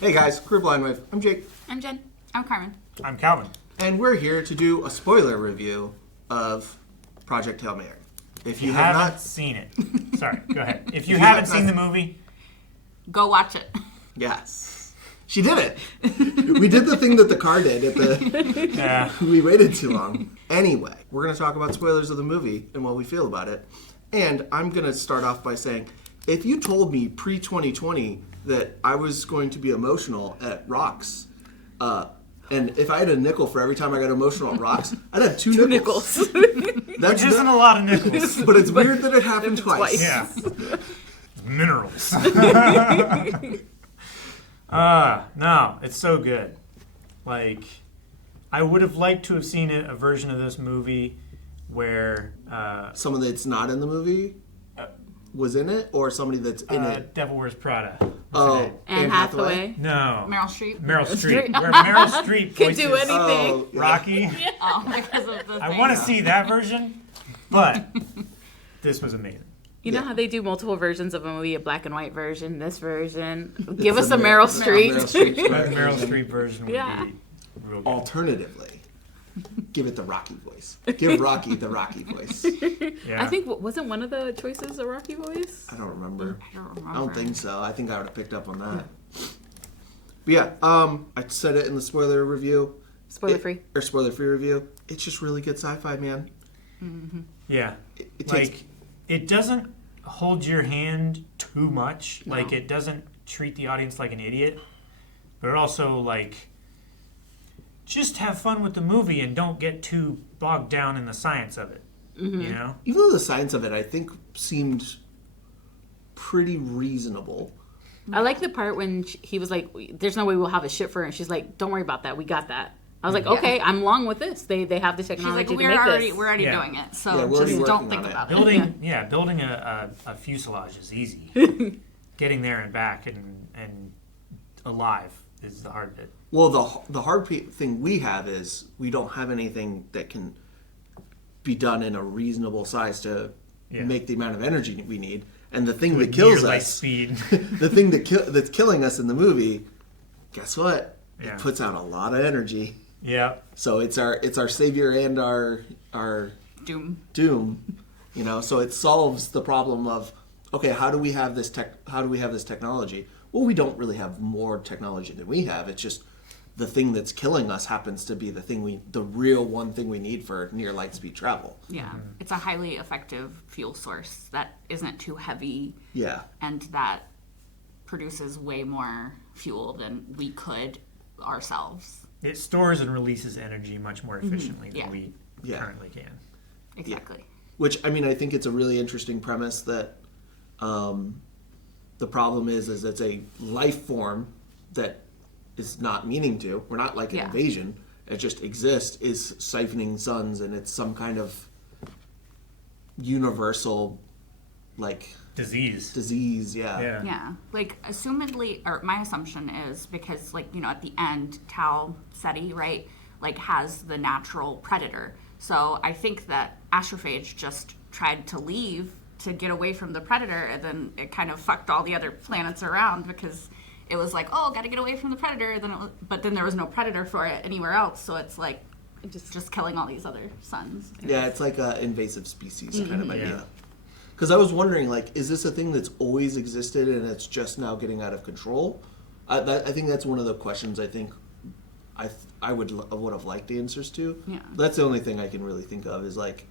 Hey guys, Career Blind Wave. I'm Jake. I'm Jen. I'm Carmen. I'm Calvin. And we're here to do a spoiler review of Project Hail Mary. If you haven't seen it. Sorry, go ahead. If you haven't seen the movie, go watch it. Yes. She did it. We did the thing that the car did at the... Yeah. We waited too long. Anyway, we're going to talk about spoilers of the movie and what we feel about it. And I'm going to start off by saying, if you told me pre-2020 that I was going to be emotional at Rocks, and if I had a nickel for every time I got emotional at Rocks, I'd have two nickels. Which isn't a lot of nickels. But it's weird that it happened twice. Yeah. Minerals. No, it's so good. Like, I would have liked to have seen a version of this movie where... someone that's not in the movie was in it, or somebody that's in it? Devil Wears Prada. Oh, Anne Hathaway. No. Meryl Streep. Meryl Streep. Where Meryl Streep Could voices do anything. Oh, yeah. Rocky. Oh, because of the I thing. want to see that version, but this was amazing. You know how they do multiple versions of a movie, a black and white version, this version? Give us a Meryl Streep. But Meryl Streep version would be real good. Alternatively, give it the Rocky voice. Give Rocky the Rocky voice. Yeah. I think, wasn't one of the choices a Rocky voice? I don't remember. I I don't think so. I think I would have picked up on that. But yeah, I said it in the spoiler review. Spoiler-free. Or spoiler-free review. It's just really good sci-fi, man. Yeah. It Like, takes... it doesn't hold your hand too much. No. Like, it doesn't treat the audience like an idiot. But it also, like, just have fun with the movie and don't get too bogged down in the science of it. You know? Even though the science of it, I think, seemed pretty reasonable. I like the part when he was like, there's no way we'll have a ship for her. And she's like, don't worry about that. We got that. I was like, okay, I'm along with this. They have the She's technology like, to make this. we're already Yeah. doing it, so Yeah, we're already just don't working think on it. about it. Building a fuselage is easy. Getting there and back and alive is the hard bit. Well, the hard thing we have is we don't have anything that can be done in a reasonable size to make the amount of energy we need. And the thing that kills Near light us, speed. the thing that's killing us in the movie, guess what? Yeah. It puts out a lot of energy. Yeah. So it's our savior and our Doom. doom. You know, so it solves the problem of, okay, how do we have this technology? Well, we don't really have more technology than we have. It's just the thing that's killing us happens to be the real one thing we need for near light speed travel. Yeah, it's a highly effective fuel source that isn't too heavy Yeah. and that produces way more fuel than we could ourselves. It stores and releases energy much more efficiently Yeah. than we currently can. Exactly. Which, I mean, I think it's a really interesting premise that the problem is it's a life form that is not meaning to. We're not like an invasion. It just exists, is siphoning suns, and it's some kind of universal, like... Disease, yeah. Yeah, like, assumedly, or my assumption is because, like, you know, at the end, Tal Seti, right, like, has the natural predator. So I think that Astrophage just tried to leave to get away from the predator, and then it kind of fucked all the other planets around because it was like, oh, gotta get away from the predator, but then there was no predator for it anywhere else, so it's like just killing all these other suns. Yeah, it's like an invasive species kind of idea. Because I was wondering, like, is this a thing that's always existed and it's just now getting out of control? I think that's one of the questions I think I would have liked answers to. Yeah. That's the only thing I can really think of is, like,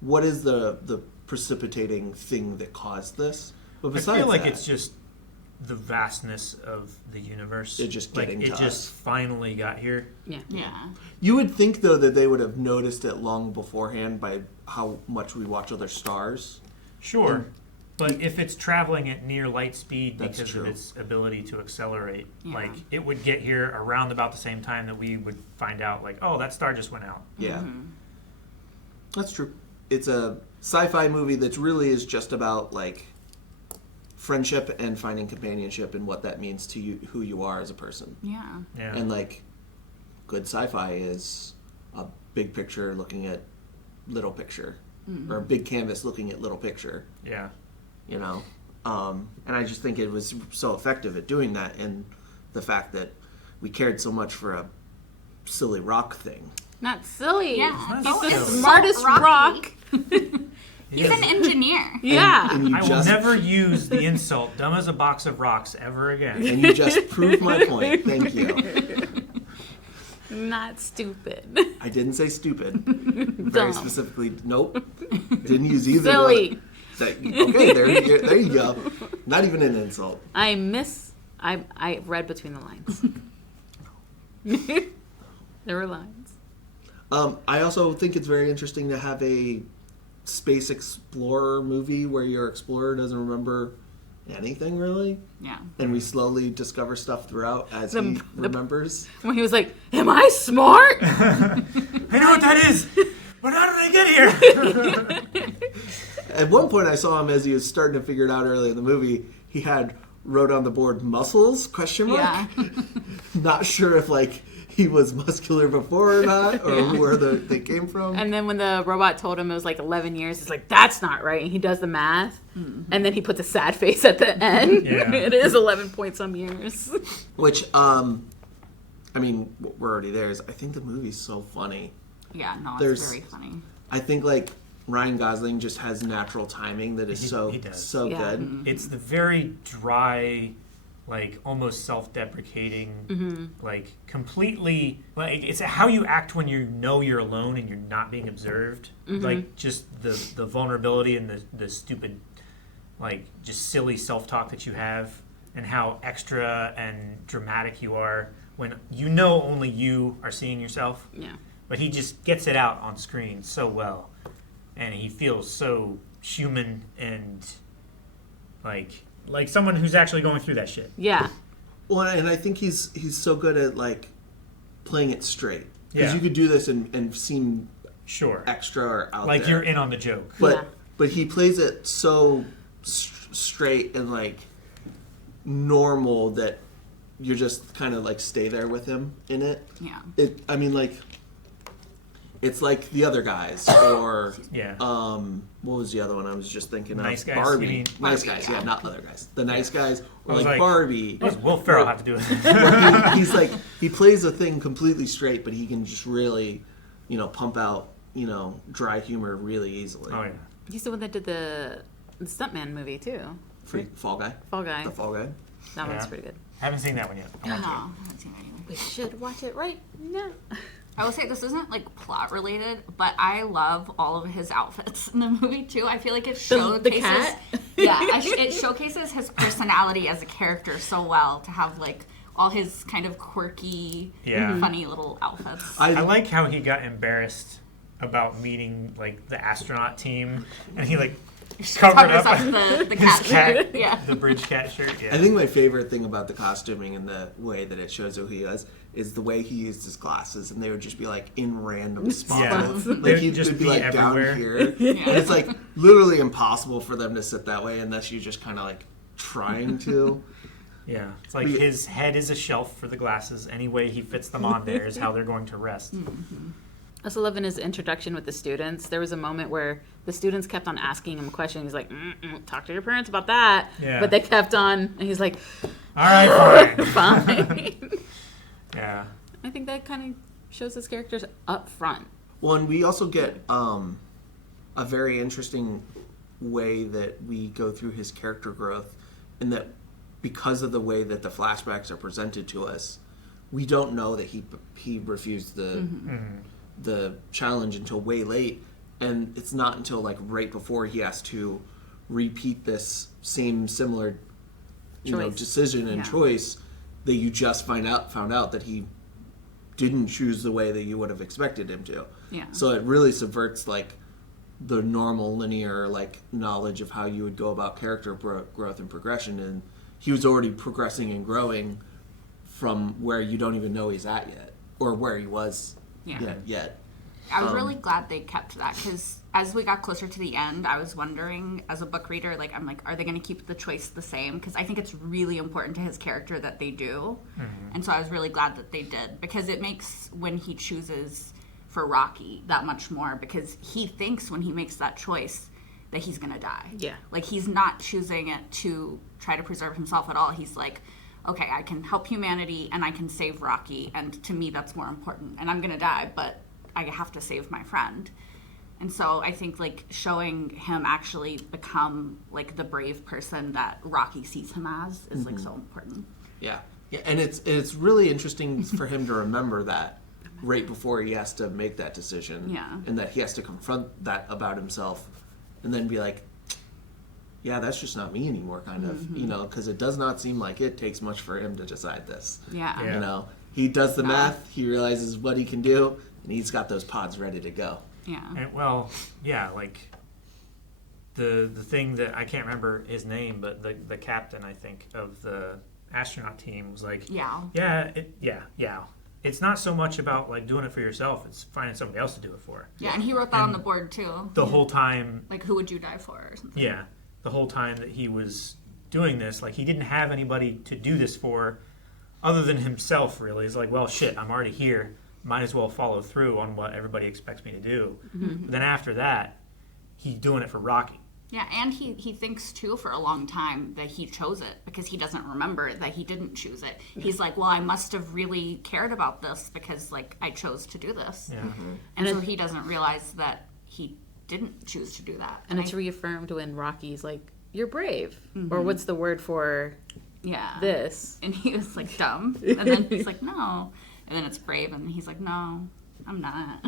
what is the precipitating thing that caused this? But I besides feel like that, it's just the vastness of the universe. It just like getting it to just us. finally got here. Yeah. You would think, though, that they would have noticed it long beforehand by how much we watch other stars. Sure. But if it's traveling at near light speed That's because true. of its ability to accelerate, Yeah. like it would get here around about the same time that we would find out, like, oh, that star just went out. Yeah. That's true. It's a sci-fi movie that really is just about, like, friendship and finding companionship and what that means to you, who you are as a person. Yeah. Yeah. And, like, good sci-fi is a big picture looking at little picture. Or a big canvas looking at little picture. Yeah. You know? And I just think it was so effective at doing that. And the fact that we cared so much for a silly rock thing. Not silly. Yeah, He's so the silly. smartest So rocky. rock. He's an engineer. Yeah. And you I will just never use the insult "dumb as a box of rocks" ever again. and you just proved my point. Thank you. Not stupid. I didn't say stupid. Very Dumb. specifically, nope. Didn't use either Silly. one. Okay, there you go. Not even an insult. I read between the lines. There were lines. I also think it's very interesting to have a space explorer movie where your explorer doesn't remember anything really, Yeah. and we slowly discover stuff throughout as he remembers. When he was like, "Am I smart?" I know what that is, but how did I get here? At one point, I saw him as he was starting to figure it out early in the movie. He wrote on the board "muscles?" ? Yeah. Not sure if he was muscular before or not, or where they came from. And then when the robot told him it was like 11 years, it's like, that's not right. And he does the math. And then he puts a sad face at the end. Yeah. It is 11 point some years. Which, I mean, we're already there. I think the movie's so funny. Yeah, no, it's There's- very funny. I think Ryan Gosling just has natural timing that is He so does. so Yeah. good. It's the very dry, almost self-deprecating, completely. It's how you act when you know you're alone and you're not being observed. Just the vulnerability and the stupid, just silly self-talk that you have, and how extra and dramatic you are when you know only you are seeing yourself. Yeah. But he just gets it out on screen so well, and he feels so human and like someone who's actually going through that shit. Yeah. Well, and I think he's so good at playing it straight, because Yeah. you could do this and seem Sure. extra or out Like there. you're in on the joke. But Yeah. but he plays it so straight and normal that you're just kind of stay there with him in it. Yeah. It's like The Other Guys, or Yeah. what was the other one I was just thinking Nice of? Guys, you Barbie. mean? Nice Barbie, Guys, yeah. yeah, not Other Guys. The Nice Guys, I or was Barbie. What does Will Ferrell have to do with it? Where he's he plays a thing completely straight, but he can just really, pump out, dry humor really easily. Oh yeah. He's the one that did the Stuntman movie, too. Fall Guy. Fall Guy. The Fall Guy. That one's Yeah. pretty good. Haven't seen that one yet. I No, want to. I haven't seen it either. We should watch it right now. I will say this isn't plot related, but I love all of his outfits in the movie too. I feel like it showcases, the cat? it showcases his personality as a character so well to have all his kind of quirky, Yeah. funny little outfits. I like how he got embarrassed about meeting the astronaut team, and he covered Covers up up the his cat. cat, Yeah. the bridge cat shirt. Yeah. I think my favorite thing about the costuming and the way that it shows who he is the way he used his glasses, and they would just be in random spots. Yeah. He'd They'd just be be down everywhere. here, and it's literally impossible for them to sit that way unless you just kind of trying to. Yeah, it's like his head is a shelf for the glasses. Any way he fits them on there is how they're going to rest. I also love in his introduction with the students, there was a moment where the students kept on asking him questions. He's like, talk to your parents about that. Yeah. But they kept on, and he's like, All right, fine. fine. Yeah. I think that kind of shows his characters up front. Well, and we also get a very interesting way that we go through his character growth, in that because of the way that the flashbacks are presented to us, we don't know that he refused the challenge until way late, and it's not until right before he has to repeat this similar Choice. decision and Yeah. choice that you just found out that he didn't choose the way that you would have expected him to. Yeah. So it really subverts the normal linear knowledge of how you would go about character growth and progression, and he was already progressing and growing from where you don't even know he's at yet, or where he was yet. I was really glad they kept that, because as we got closer to the end, I was wondering, as a book reader, are they going to keep the choice the same? Because I think it's really important to his character that they do. And so I was really glad that they did, because it makes when he chooses for Rocky that much more, because he thinks when he makes that choice that he's going to die. Yeah. He's not choosing it to try to preserve himself at all. He's like, okay, I can help humanity and I can save Rocky, and to me that's more important. And I'm gonna die, but I have to save my friend. And so I think like showing him actually become like the brave person that Rocky sees him as is like so important. Yeah, and it's really interesting for him to remember that right before he has to make that decision. Yeah. And that he has to confront that about himself, and then be like, yeah, that's just not me anymore, kind of, because it does not seem like it takes much for him to decide this. Yeah. Yeah. He does the math, he realizes what he can do, and he's got those pods ready to go. Yeah. And, like the thing that I can't remember his name, but the captain, I think, of the astronaut team was like, Yeah. It's not so much about like doing it for yourself; it's finding somebody else to do it for. Yeah, and he wrote that on the board too. The whole time, Like, who would you die for or something? yeah, the whole time that he was doing this, like he didn't have anybody to do this for, other than himself. Really, he's like, well, shit, I'm already here. Might as well follow through on what everybody expects me to do. But then after that, he's doing it for Rocky. Yeah, and he thinks too for a long time that he chose it because he doesn't remember that he didn't choose it. He's like, well, I must have really cared about this because like I chose to do this. Yeah. And so he doesn't realize that he didn't choose to do that. And it's reaffirmed when Rocky's like, "You're brave," or what's the word for yeah. this? And he was like, dumb. And then he's like, no. And then it's brave, and he's like, no, I'm not.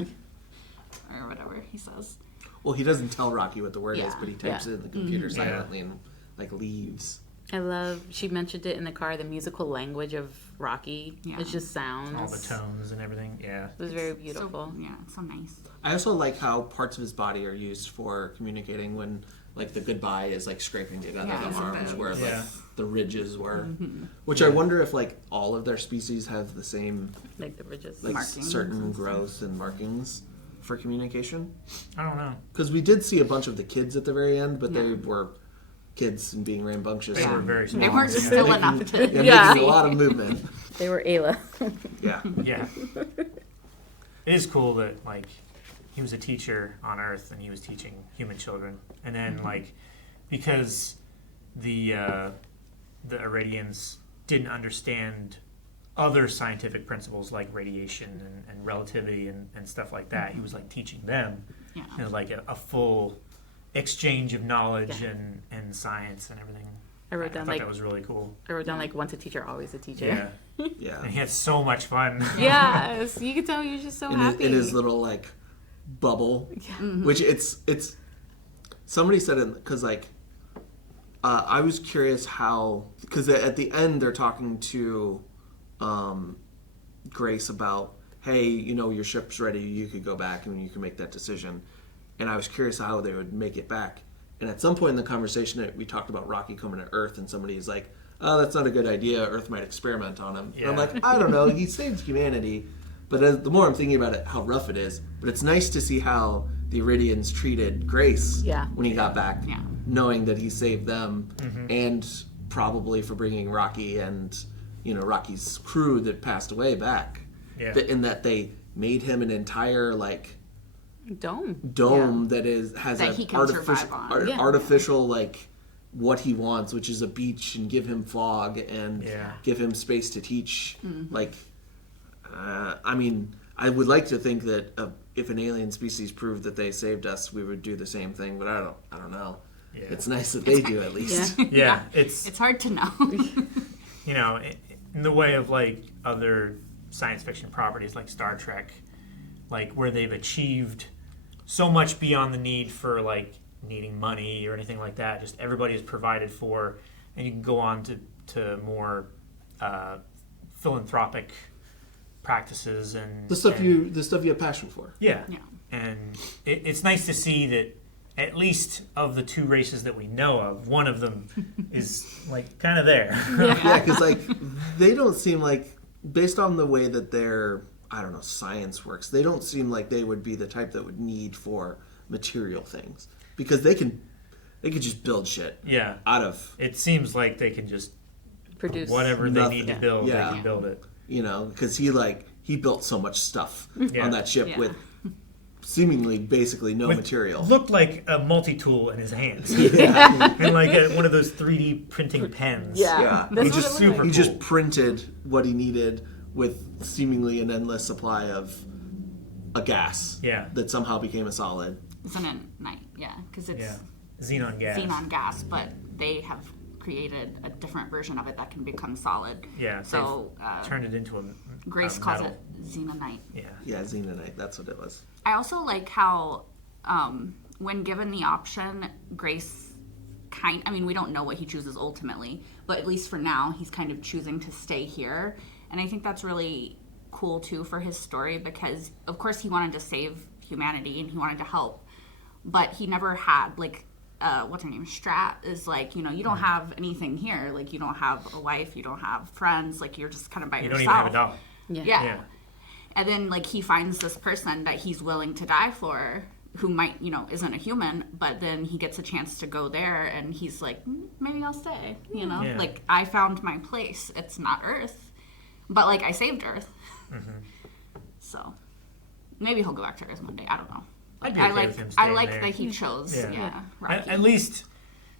Or whatever he says. Well, he doesn't tell Rocky what the word is, Yeah. but he types it in the computer Yeah. silently and like leaves. I love. She mentioned it in the car. The musical language of Rocky. Yeah. It's just sounds. All the tones and everything. Yeah. It was very beautiful. So, yeah, it's so nice. I also like how parts of his body are used for communicating when, like, the goodbye is, like, scraping together Yeah, the his arms ribs. where, like, Yeah. the ridges were. Which I wonder if, like, all of their species have the same, Like the ridges. like, Markings certain and growth and markings for communication. I don't know. Because we did see a bunch of the kids at the very end, but they Yeah. were kids and being rambunctious. They were and very small. They weren't Yeah. still enough to Yeah, Yeah. making a lot of movement. They were Ayla. Yeah. Yeah. It is cool that like he was a teacher on Earth and he was teaching human children, and then like because the Eridians didn't understand other scientific principles like radiation and relativity and stuff like that, he was like teaching them. Yeah. It was like a full exchange of knowledge Yeah. and science and everything. I wrote down thought like that was really cool. once a teacher, always a teacher. Yeah. Yeah. And he had so much fun. Yes, you could tell he was just so happy. in his little like bubble, which it's somebody said it because like I was curious how, because at the end they're talking to Grace about, hey, you know, your ship's ready, you could go back and you can make that decision, and I was curious how they would make it back. And at some point in the conversation we talked about Rocky coming to Earth, and somebody's like, oh, that's not a good idea, Earth might experiment on him. And I'm Yeah. like, I don't know, he saved humanity. But the more I'm thinking about it, how rough it is. But it's nice to see how the Eridians treated Grace Yeah. when he got back, Yeah. knowing that he saved them, and probably for bringing Rocky and, you know, Rocky's crew that passed away back. Yeah. In that they made him an entire like dome. that has That an he can artificial, survive on. Yeah. artificial like what he wants, which is a beach, and give him fog and Yeah. give him space to teach. Like, I mean, I would like to think that if an alien species proved that they saved us, we would do the same thing. But I don't know. Yeah. It's nice that they do at least. Yeah. Yeah, it's hard to know. you know, in the way of like other science fiction properties like Star Trek, like where they've achieved so much beyond the need for like needing money or anything like that. Just everybody is provided for, and you can go on to more philanthropic practices and the stuff and, you have passion for. yeah. Yeah. And it's nice to see that at least of the two races that we know of, one of them is like kind of there. Yeah, because like they don't seem like, based on the way that their, I don't know, science works, they don't seem like they would be the type that would need for material things, because they could just build shit Yeah. out of, It seems like they can just Produce whatever they Nothing. need to build, Yeah. they can build it. you know, because he built so much stuff Yeah. on that ship Yeah. with seemingly basically no material. Looked like a multi-tool in his hands. Yeah. And like one of those 3D printing pens. Yeah. That's He what just it looked super like. he just cool. printed what he needed with seemingly an endless supply of a gas. Yeah. That somehow became a solid. Xenonite, yeah, because it's Yeah. Xenon gas. xenon gas, but they have created a different version of it that can become solid. Yeah. So Turned it into a Grace a calls metal. it xenonite. Yeah. Yeah, Xenonite, that's what it was. I also like how, when given the option, Grace I mean, we don't know what he chooses ultimately, but at least for now, he's kind of choosing to stay here. And I think that's really cool, too, for his story because, of course, he wanted to save humanity and he wanted to help, but he never had, like, what's her name? Stratt is like, you don't have anything here. Like, you don't have a wife, you don't have friends, like, you're just kind of by You yourself. don't even have a dollar. Yeah. Yeah. And then, like, he finds this person that he's willing to die for who might, isn't a human, but then he gets a chance to go there and he's like, maybe I'll stay, Yeah. Like, I found my place. It's not Earth, but, like, I saved Earth. So, maybe he'll go back to Earth one day. I don't know. I'd be I okay like with him I staying like there. that he chose, Rocky. At least,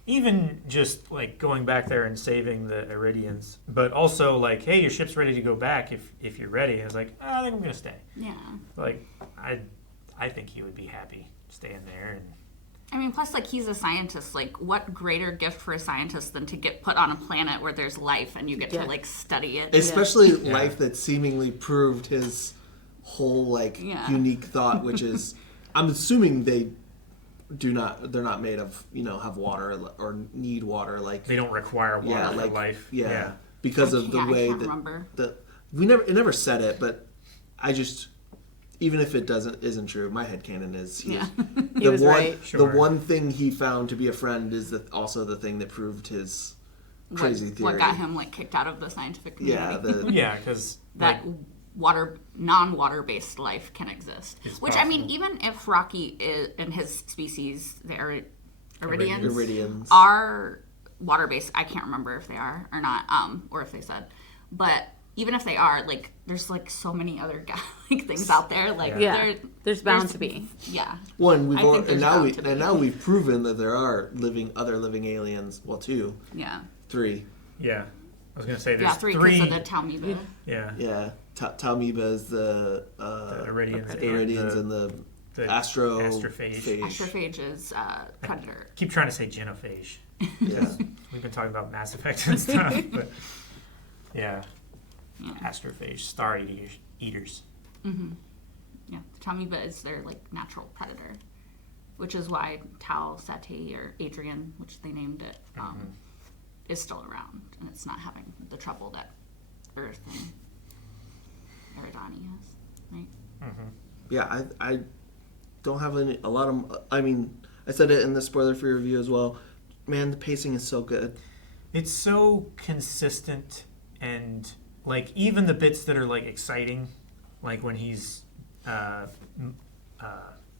even just like going back there and saving the Eridians, but also like, hey, your ship's ready to go back if you're ready. I was like, I think I'm gonna stay. Yeah. Like, I think he would be happy staying there. And I mean, plus, like, he's a scientist. Like, what greater gift for a scientist than to get put on a planet where there's life and you get to, like, study it? Especially life that seemingly proved his whole, like, unique thought, which is, I'm assuming they're not made of, have water or need water. Like, they don't require water for life. Yeah. Because of the way I can't that remember. it never said it, but I just, even if it isn't true, my headcanon is He was right. The one thing he found to be a friend is also the thing that proved his crazy theory. What got him, like, kicked out of the scientific community? Yeah, because That non-water based life can exist. Which, possible. I mean, even if Rocky and his species, the Eridians, are water based, I can't remember if they are or not, or if they said, but even if they are, like, there's like so many other things out there. Like, there's bound to be. Yeah. One, I think there's bound to be. now we've proven that there are other living aliens. Well, 2, Yeah. 3. yeah, I was gonna say there's 3 because of the Talmiba. Yeah. Yeah, Talmiba is the Eridians, and the Astrophage. Astrophage is predator. Keep trying to say genophage. Yeah. We've been talking about Mass Effect and stuff, but yeah. Astrophage, star eaters. Yeah, Talmiba is their, like, natural predator, which is why Tal Sati or Adrian, which they named it, is still around, and it's not having the trouble that Earth and Eridani has, right? Yeah, I don't have a lot of. I mean, I said it in the spoiler-free review as well. Man, the pacing is so good. It's so consistent, and like even the bits that are like exciting, like when he's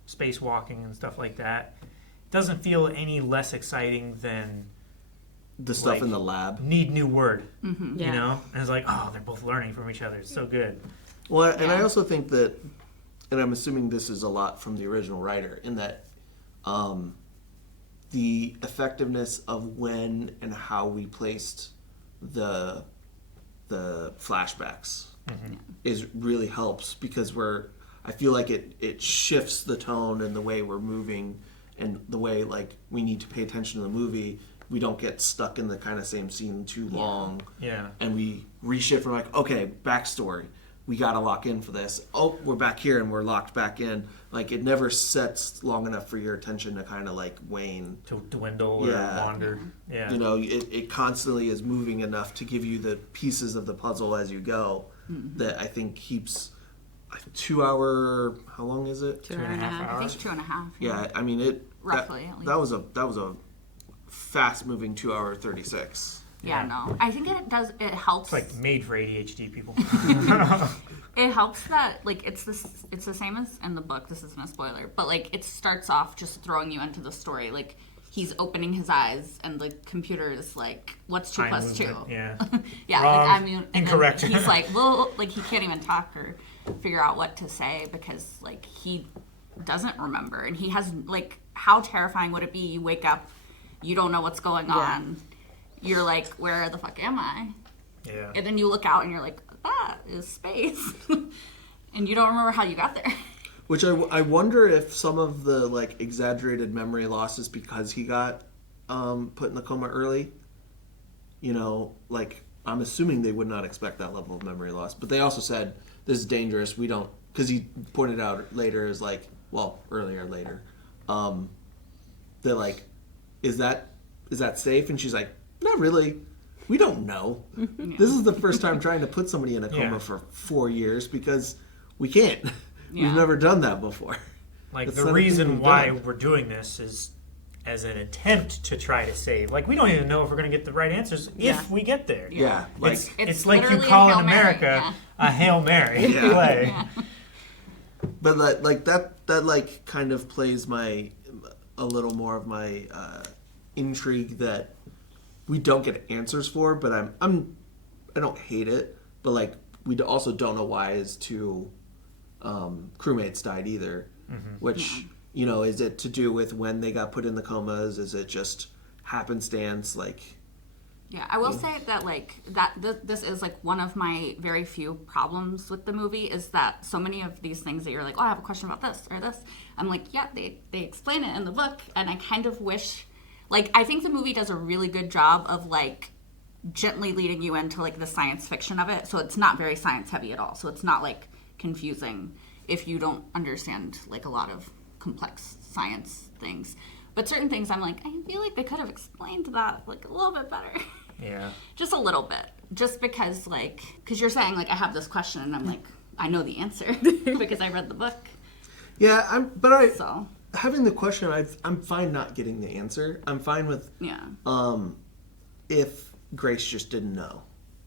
spacewalking and stuff like that, doesn't feel any less exciting than The stuff like, in the lab. Need new word, Yeah. you know? And it's like, oh, they're both learning from each other. It's so good. Well, and I also think that, and I'm assuming this is a lot from the original writer, in that the effectiveness of when and how we placed the flashbacks really helps, because I feel like it shifts the tone and the way we're moving and the way, like, we need to pay attention to the movie. We don't get stuck in the kind of same scene too long. Yeah. And we reshift. We're like, okay, backstory. We got to lock in for this. Oh, we're back here and we're locked back in. Like, it never sets long enough for your attention to kind of, like, wane. To dwindle or wander. Yeah. You know, it constantly is moving enough to give you the pieces of the puzzle as you go that I think keeps 2 hour, how long is it? 2.5 I hours. think 2.5. Yeah, I mean, Roughly, at least. that was a fast moving 2 hour 36. Yeah, no. I think it helps. It's like made for ADHD people. It helps that, like, it's the same as in the book. This isn't a spoiler, but, like, it starts off just throwing you into the story. Like, he's opening his eyes and the computer is like, what's 2 plus 2? Yeah. Yeah, Wrong. like, I mean, and Incorrect. He's like, well, like, he can't even talk or figure out what to say because, like, he doesn't remember, and he has like, how terrifying would it be? You wake up, you don't know what's going on. You're like, where the fuck am I? Yeah. And then you look out and you're like, that is space. And you don't remember how you got there. Which I wonder if some of the like exaggerated memory loss is because he got put in the coma early. You know, like I'm assuming they would not expect that level of memory loss. But they also said this is dangerous. We don't, because he pointed out later is like, well, earlier later, they're like, is that safe? And she's like, not really. We don't know. This is the first time trying to put somebody in a coma for 4 years because we can't. We've never done that before. Like, That's the not a thing reason we've why done. we're doing this is as an attempt to try to save. Like, we don't even know if we're going to get the right answers if we get there. Yeah, like It's like you literally call a in Hail Mary, America a Hail Mary Yeah. play. but that like kind of plays a little more of my intrigue that we don't get answers for, but I don't hate it, but like we also don't know why his two crewmates died either. Which you know, is it to do with when they got put in the comas? Is it just happenstance? Like, Yeah, I will say that like this is like one of my very few problems with the movie is that so many of these things that you're like, oh, I have a question about this or this. I'm like, yeah, they explain it in the book, and I kind of wish, like, I think the movie does a really good job of like gently leading you into like the science fiction of it, so it's not very science heavy at all. So it's not like confusing if you don't understand like a lot of complex science things. But certain things I'm like, I feel like they could have explained that like a little bit better. Yeah. Just a little bit. Just because like, because you're saying like I have this question and I'm like, I know the answer because I read the book. yeah, So having the question, I'm fine not getting the answer. I'm fine with if Grace just didn't know.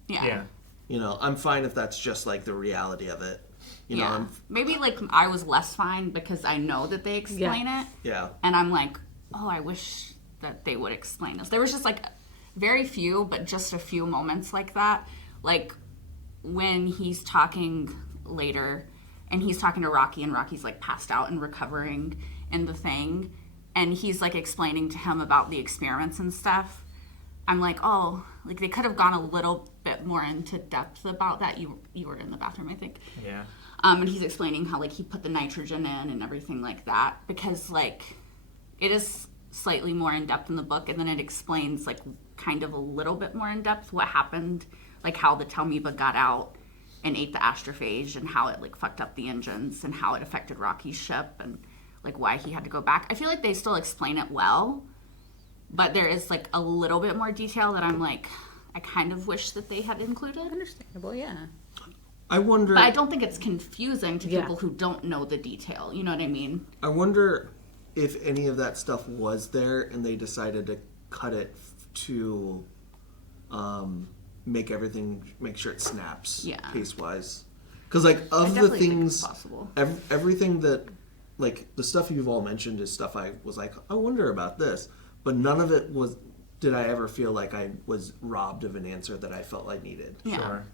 Yeah. You know, I'm fine if that's just like the reality of it. You know, maybe like I was less fine because I know that they explain it. Yeah. And I'm like, oh, I wish that they would explain this. There was just like very few, but just a few moments like that. Like when he's talking later and he's talking to Rocky and Rocky's like passed out and recovering in the thing. And he's like explaining to him about the experiments and stuff. I'm like, oh, like they could have gone a little bit more into depth about that. You were in the bathroom, I think. Yeah. And he's explaining how like he put the nitrogen in and everything like that because like it is slightly more in depth in the book, and then it explains like kind of a little bit more in depth what happened, like how the Telmeba got out and ate the astrophage and how it like fucked up the engines and how it affected Rocky's ship and like why he had to go back. I feel like they still explain it well, but there is like a little bit more detail that I'm like, I kind of wish that they had included. Understandable, yeah. I wonder. But I don't think it's confusing to people who don't know the detail. You know what I mean? I wonder if any of that stuff was there and they decided to cut it to make sure it snaps pace wise. Because like of the things, everything that like the stuff you've all mentioned is stuff I was like, I wonder about this, but none of it was. Did I ever feel like I was robbed of an answer that I felt I needed? Yeah. Sure.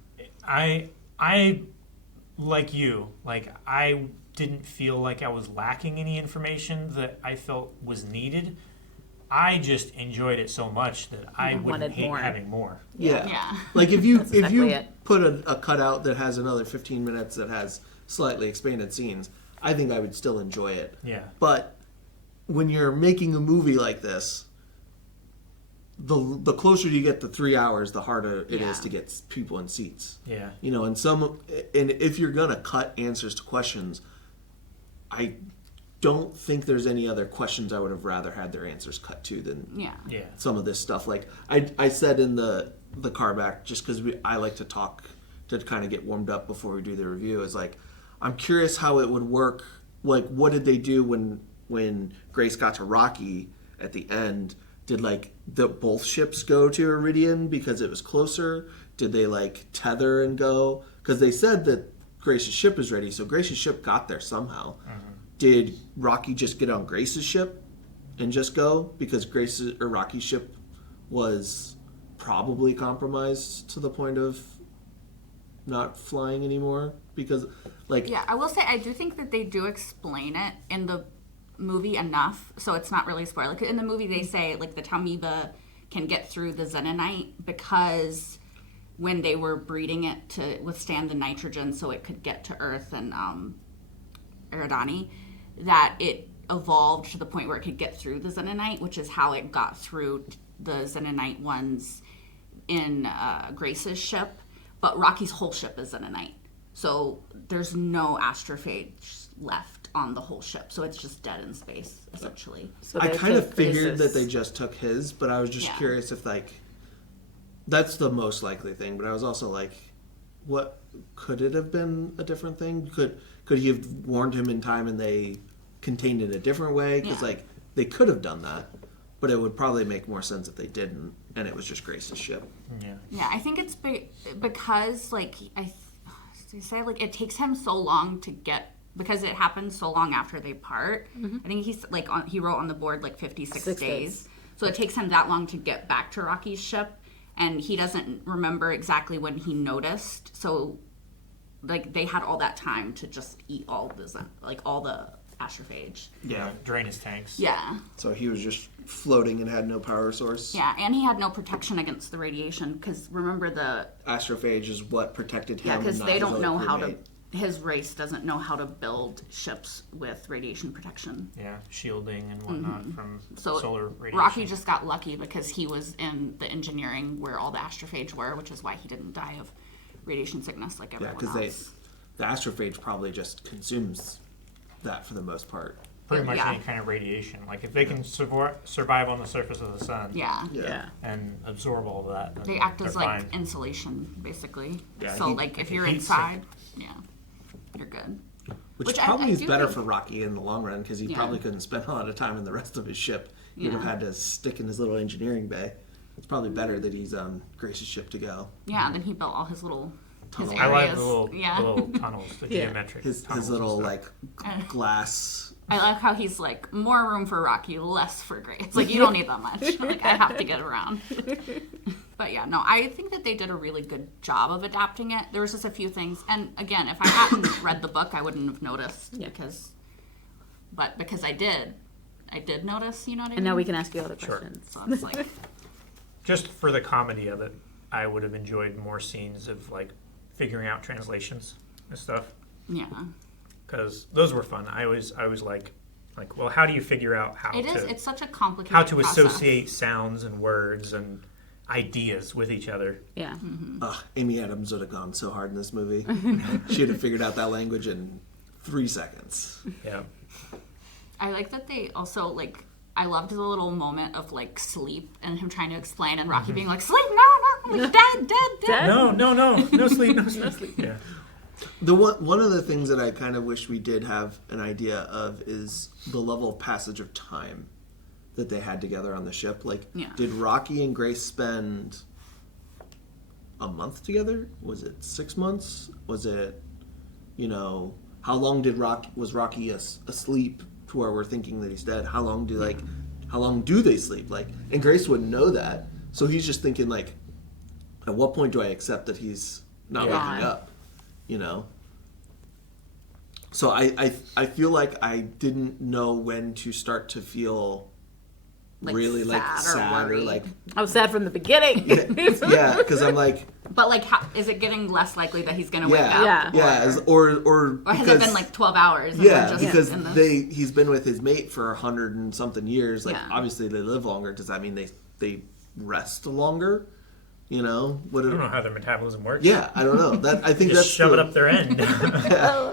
I like you, like I didn't feel like I was lacking any information that I felt was needed. I just enjoyed it so much that I wouldn't hate having more. Yeah. Like if you exactly put a cutout that has another 15 minutes that has slightly expanded scenes, I think I would still enjoy it. Yeah. But when you're making a movie like this, the closer you get to 3 hours, the harder it is to get people in seats. Yeah. You know, and if you're gonna cut answers to questions, I don't think there's any other questions I would have rather had their answers cut to than some of this stuff. Like I said in the car back, just because I like to talk to kind of get warmed up before we do the review, is like I'm curious how it would work. Like, what did they do when Grace got to Rocky at the end? Did like both ships go to Eridian because it was closer? Did they like tether and go? Because they said that Grace's ship is ready, so Grace's ship got there somehow. Mm-hmm. Did Rocky just get on Grace's ship and just go because Rocky's ship was probably compromised to the point of not flying anymore because, like, Yeah, I will say I do think that they do explain it in the movie enough, so it's not really a spoiler. Like in the movie, they say like the Talmiba can get through the Xenonite because when they were breeding it to withstand the nitrogen, so it could get to Earth and Eridani, that it evolved to the point where it could get through the Xenonite, which is how it got through the Xenonite ones in Grace's ship. But Rocky's whole ship is Xenonite, so there's no astrophage left on the whole ship, so it's just dead in space essentially. So I they kind of took figured Grace's- that they just took his, but I was just Yeah. curious if, like, that's the most likely thing. But I was also like, what could it have been a different thing? Could he have warned him in time and they contained it a different way? Because Yeah. like they could have done that, but it would probably make more sense if they didn't, and it was just Grace's ship. Yeah, I think it's because like they say like it takes him so long to get, because it happens so long after they part. I think he's like he wrote on the board like 56 6 days. So it takes him that long to get back to Rocky's ship, and he doesn't remember exactly when he noticed. So like they had all that time to just eat all the astrophage. Yeah, drain his tanks. Yeah. So he was just floating and had no power source. Yeah, and he had no protection against the radiation because remember the Astrophage is what protected him. yeah, because not they his don't other know how to. crewmate. His race doesn't know how to build ships with radiation protection. Yeah, shielding and whatnot from So solar radiation. Rocky just got lucky because he was in the engineering where all the astrophage were, which is why he didn't die of radiation sickness like Yeah, everyone because else. the astrophage probably just consumes that for the most part. pretty much Yeah. any kind of radiation. Like if they can survive on the surface of the sun Yeah. Yeah. and absorb all of that, then They act they're as like fine. insulation, basically. Yeah, so he- like if like a you're heat inside, yeah, you're good. Which I probably is do better think- for Rocky in the long run because he Yeah. probably couldn't spend a lot of time in the rest of his ship. He would have Yeah. had to stick in his little engineering bay. It's probably better that he's on Grace's ship to go. Yeah, and then he built all his little his Tunnel. I like areas. the little, yeah. the little tunnels, the Yeah. geometric His tunnels little and stuff. like glass. I like how he's like more room for Rocky, less for Grace. It's like you don't need that much. Like I have to get around. But yeah, no, I think that they did a really good job of adapting it. There was just a few things, and again, if I hadn't read the book, I wouldn't have noticed Yeah. because I did notice. You know what I mean? And now we can ask you all the Sure. questions. So it's like Just for the comedy of it, I would have enjoyed more scenes of like figuring out translations and stuff yeah, because those were fun. I always like, well, how do you figure out how it to is. It's such a complicated how to process. associate sounds and words and ideas with each other? Yeah. Ugh, Amy Adams would have gone so hard in this movie. She'd have figured out that language in 3 seconds. Yeah. I like that they also like. I loved the little moment of like sleep and him trying to explain and Rocky being like, "Sleep, no, like, dead." No sleep, no sleep. Yeah. The one of the things that I kind of wish we did have an idea of is the level of passage of time that they had together on the ship. Like, Yeah. did Rocky and Grace spend a month together? Was it 6 months? Was it, how long was Rocky asleep to where we're thinking that he's dead? How long do they sleep? Like, and Grace wouldn't know that, so he's just thinking like, at what point do I accept that he's not Yeah. waking up? So I feel like I didn't know when to start to feel Like really like sad or sad or worried. like I was sad from the beginning. yeah, because I'm like But like, how, is it getting less likely that he's gonna wake up? Yeah. or Or has because, it been like 12 hours? And yeah, we're just because in this? he's been with his mate for 100 and something years. Like Yeah. obviously they live longer. Does that mean they rest longer? What I don't know how their metabolism works. Yeah, I don't know. That I think Just that's shove it up their end. How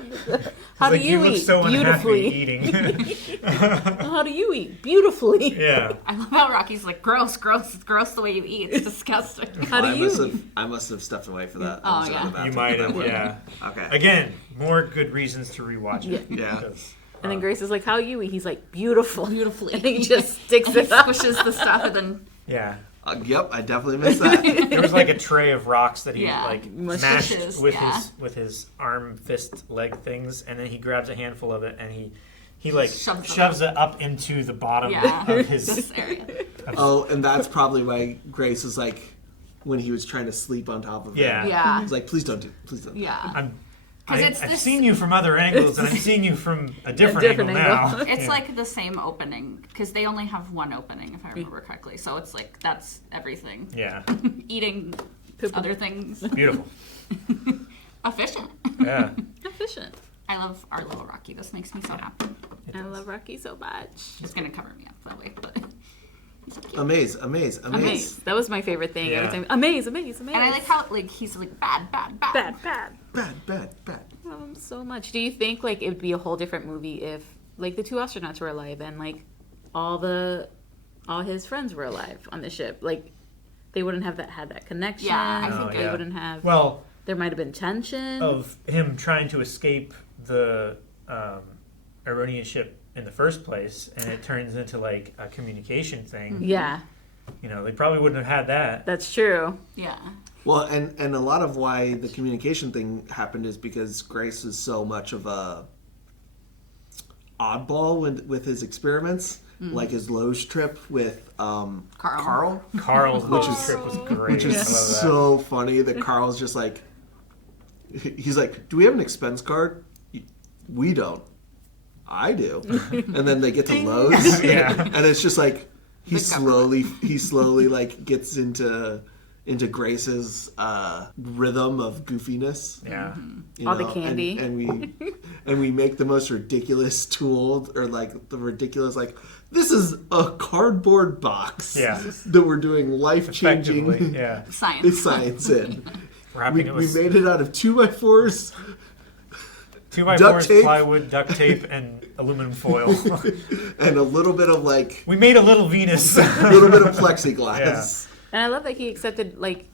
do Like, you look eat? so unhappy Beautifully. eating. How do you eat? Beautifully. Yeah. I love how Rocky's like, gross, it's gross the way you eat. It's disgusting. How do you eat? I must have stepped away for that. Oh, I was in yeah. the bathroom You might for have, that one. yeah. Okay. Again, more good reasons to rewatch it. Yeah. Because- And then Grace is like, "How you eat?" He's like, "Beautiful." Beautifully. And he just sticks He it up. squishes the stuff and then Yeah. Yep, I definitely missed that. There was like a tray of rocks that he Yeah. like Mushes, mashed with yeah. with his arm, fist, leg things, and then he grabs a handful of it and he like shoves it up into the bottom yeah, of his. this area. Oh, and that's probably why Grace is like, when he was trying to sleep on top of Yeah. him. Yeah. He's like, please don't do it. Yeah. 'Cause I've this- seen you from other angles, and I'm seeing you from a different different angle now. angle. It's Yeah. like the same opening because they only have one opening, if I remember correctly. So it's like that's everything. Yeah. Eating other things. Beautiful. Efficient. Yeah. Efficient. I love our little Rocky. This makes me so happy. I love Rocky so much. It's gonna cover me up that way, but he's so cute. Amaze. Amaze. That was my favorite thing. Yeah. Every time. Amaze. Amaze. And I like how like he's like bad. Bad. Bad. I love him so much. Do you think like it would be a whole different movie if like the two astronauts were alive and like all his friends were alive on the ship? Like they wouldn't have had that connection. Yeah, I Oh, think they yeah. wouldn't have. Well, There might have been tension. of him trying to escape the Erodian ship in the first place, and it turns into like a communication thing. Yeah, You know, they probably wouldn't have had that. that's true. Yeah. Well, and a lot of why the communication thing happened is because Grace is so much of a oddball with his experiments, like his Loge trip with Carl. Carl's Which little is- trip was great. Which is I love that. so funny that Carl's just like, he's like, do we have an expense card? We don't. I do. And then they get to Lowe's, Yeah. and it's just like he The slowly like gets into Grace's rhythm of goofiness. Yeah. You All the know, candy. and we make the most ridiculous tool, or like the ridiculous, like, this is a cardboard box Yeah. that we're doing life-changing Effectively, yeah. science in. Wrapping We it with made it out of 2x4s 2x4s, duct tape. plywood, duct tape, and aluminum foil. and a little bit of like We made a little Venus. a little bit of plexiglass. And I love that he accepted like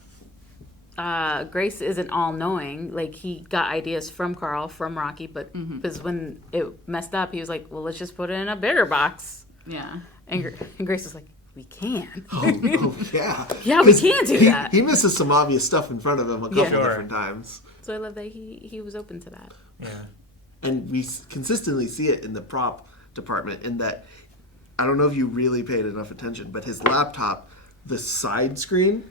Grace isn't all knowing. Like he got ideas from Carl, from Rocky, but because when it messed up, he was like, "Well, let's just put it in a bigger box." Yeah. And Grace was like, "We can." Oh, yeah. Yeah, we 'Cause can do that. He misses some obvious stuff in front of him a couple Yeah. Sure. different times. So I love that he was open to that. Yeah. And we consistently see it in the prop department in that, I don't know if you really paid enough attention, but his laptop, the side screen,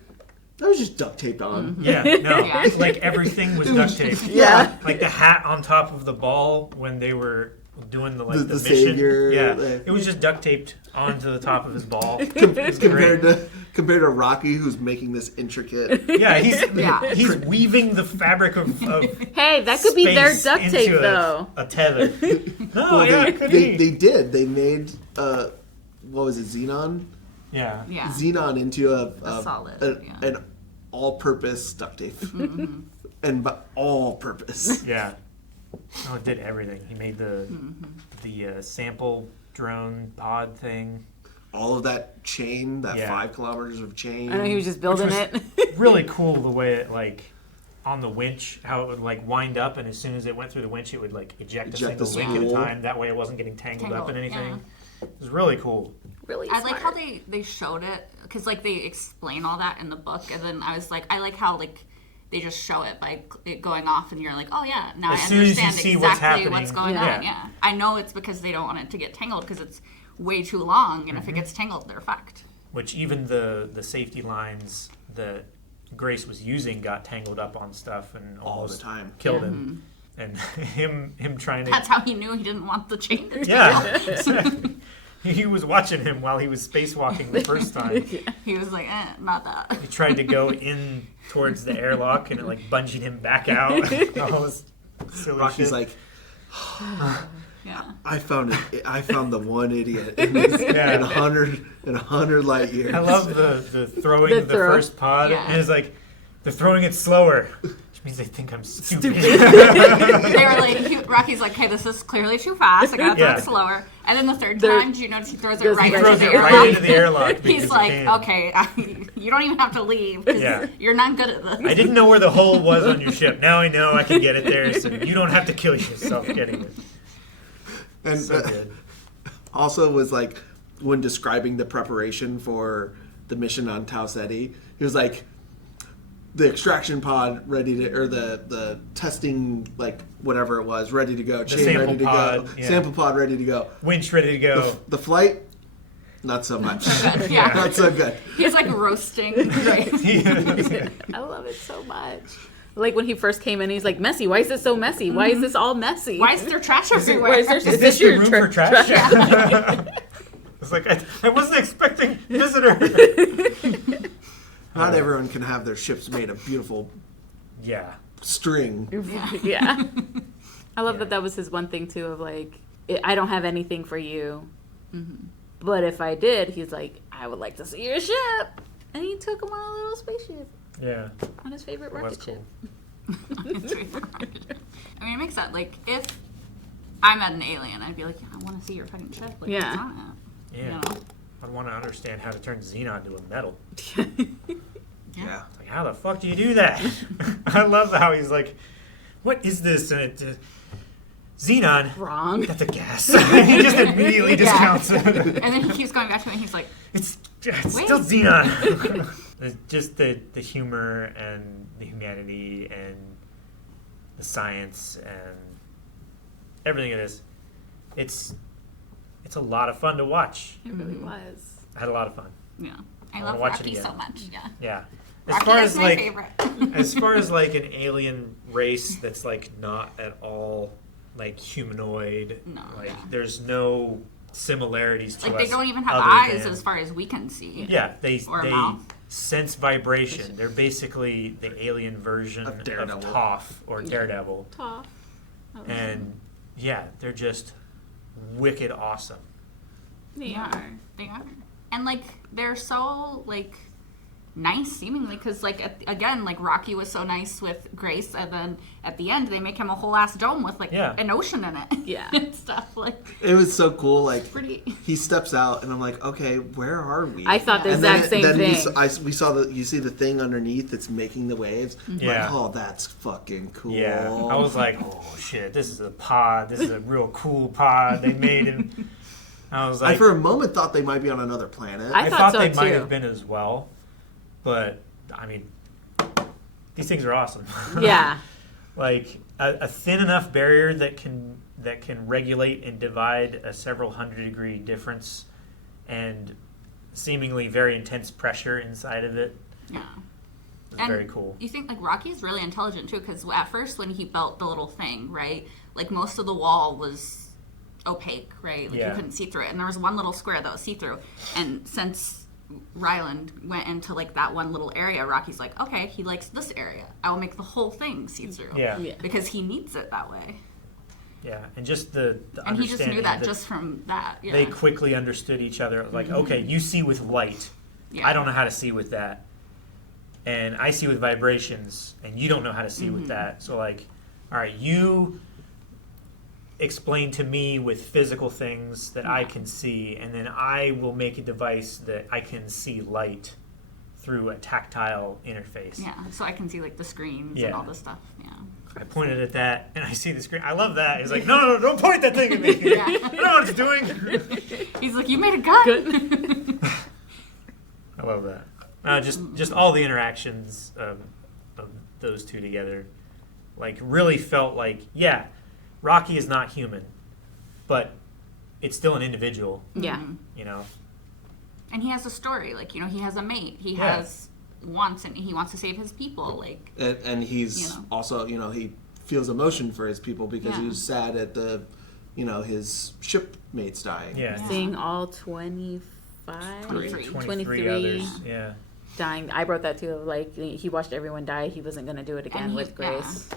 that was just duct taped on. Yeah, no. Yeah. Like everything was duct taped. Yeah. Like the hat on top of the ball when they were doing the The mission. savior, Yeah. like- It was just duct taped onto the top of his ball. It was Compared great. to Rocky, who's making this intricate. Yeah, Yeah. he's weaving the fabric of Hey, that could be their space duct tape into though. a tether. No, Well, yeah, they, it could they, be. they did. They made what was it, Xenon? Yeah. Yeah. Xenon into A solid, yeah. an all-purpose duct tape, and by all-purpose. Yeah. Oh, it did everything. He made the sample drone pod thing. All of that chain, that Yeah. 5 kilometers of chain. I know he was just building was- it. Really cool the way it like on the winch, how it would like wind up, and as soon as it went through the winch, it would like eject a Eject single the link at a spool. time. That way, it wasn't getting tangled up in Tangled, anything. It was really cool. Really I smart. like how they showed it because like they explain all that in the book, and then I was like, I like how like they just show it by it going off, and you're like, oh yeah, now As I soon as you understand see what's exactly happening. what's going Yeah. on. Yeah, I know it's because they don't want it to get tangled because it's way too long, and if it gets tangled, they're fucked. Which even the safety lines that Grace was using got tangled up on stuff and all the almost time. killed him. And him trying to That's how he knew he didn't want the chain to tangle. yeah. He was watching him while he was spacewalking the first time. He was like, not that. He tried to go in towards the airlock and it like bungeed him back out. All this silly Rocky's shit. like, Yeah. I found it. I found the one idiot in, this, Yeah. in 100 light years. I love the throwing The the throw. first pod, Yeah. and it's like they're throwing it slower, which means they think I'm stupid. They were like, Rocky's like, hey, this is clearly too fast. I gotta throw Yeah. it slower. And then the third They're- time, do you notice he throws it Goes right He right into throws the it right airlock? into the airlock. because He's he like, can. okay, you don't even have to leave because Yeah. you're not good at this. I didn't know where the hole was on your ship. Now I know I can get it there, so you don't have to kill yourself getting it. And So good. also was like, when describing the preparation for the mission on Tau Ceti, he was like, the extraction pod ready to, or the testing, like whatever it was, ready to go, chain sample ready to pod, go, yeah. sample pod ready to go. Winch ready to go. The flight, Not so much. Yeah. Not so good. He's like roasting Grace. I love it so much. Like when he first came in, he's like, messy. Why is this so messy? Why is this all messy? Why is there trash everywhere? Why is there, Is this the your room for trash? It's like, I wasn't expecting visitor. Not everyone can have their ships made of beautiful Yeah. string. Yeah. I love that was his one thing too of like, I don't have anything for you. But if I did, he's like, I would like to see your ship. And he took him on a little spaceship. Yeah. On his favorite That was rocket ship. I mean, it makes sense. Like, if I met an alien, I'd be like, yeah, I want to see your fucking ship. Like, Yeah. what's on it? Yeah. You know? I'd want to understand how to turn xenon to a metal. Yeah. It's like, how the fuck do you do that? I love how he's like, what is this? And it, xenon. Wrong. That's a gas. He just immediately discounts it. And then he keeps going back to it, and he's like, It's still Wait. xenon. Just the humor and the humanity and the science and everything it is. It's a lot of fun to watch. It really was. I had a lot of fun. yeah. I I love wanna watch it Rocky again. so much. Yeah. Yeah. Rocky is my favorite. as far as like an alien race that's like not at all like humanoid. No, Like yeah. there's no similarities to Like, us. they don't even have other eyes than- as far as we can see. Yeah, they Or a mouth. sense vibration. They're basically the alien version Of of Daredevil. Toph or Daredevil. Tough. And yeah, they're just wicked awesome. They are. They are. And, like, they're so, like, nice, seemingly, because, like, again, like, Rocky was so nice with Grace, and then at the end, they make him a whole ass dome with, like, Yeah. an ocean in it. Yeah. And stuff, like, It was so cool. Like, pretty. he steps out, and I'm like, okay, where are we? I thought the And then exact same then thing. we saw you see the thing underneath that's making the waves. I'm Yeah. Like, oh, that's fucking cool. Yeah, I was like, oh shit, this is a pod. This is a real cool pod they made. And I was I like, for a moment thought they might be on another planet. I I thought thought so, they might too. have been as well, but I mean, these things are awesome. Yeah. Like a thin enough barrier that can regulate and divide a several 100-degree difference, and seemingly very intense pressure inside of it. Yeah. It's And very cool. You think, like, Rocky's really intelligent, too, because at first, when he built the little thing, right, like, most of the wall was opaque, right? Like, Yeah. you couldn't see through it. And there was one little square that was see-through. And since Ryland went into, like, that one little area, Rocky's like, okay, he likes this area. I will make the whole thing see-through. Yeah. Yeah. Because he needs it that way. Yeah, and just the And he just knew understanding that just from that. Yeah. they quickly understood each other. Like, okay, you see with light. Yeah. I don't know how to see with that. And I see with vibrations, and you don't know how to see with that. So, like, all right, you explain to me with physical things that I can see, and then I will make a device that I can see light through a tactile interface. Yeah, so I can see, like, the screens Yeah. and all this stuff. Yeah. I pointed at that, and I see the screen. I love that. He's like, no, don't point that thing at me. Yeah. I know what it's doing. He's like, you made a gun. I love that. Just all the interactions of those two together, like, really felt like, yeah, Rocky is not human, but it's still an individual, Yeah. you know. And he has a story. Like, you know, he has a mate. He Yeah. has wants, and he wants to save his people. Like, And he's You know. also, he feels emotion for his people because he Yeah. was sad at his shipmates dying. Yeah. Seeing all 25, 23. 23 others. Yeah. dying. I wrote that too. Of like he watched everyone die. He wasn't gonna do it again And he- with Grace.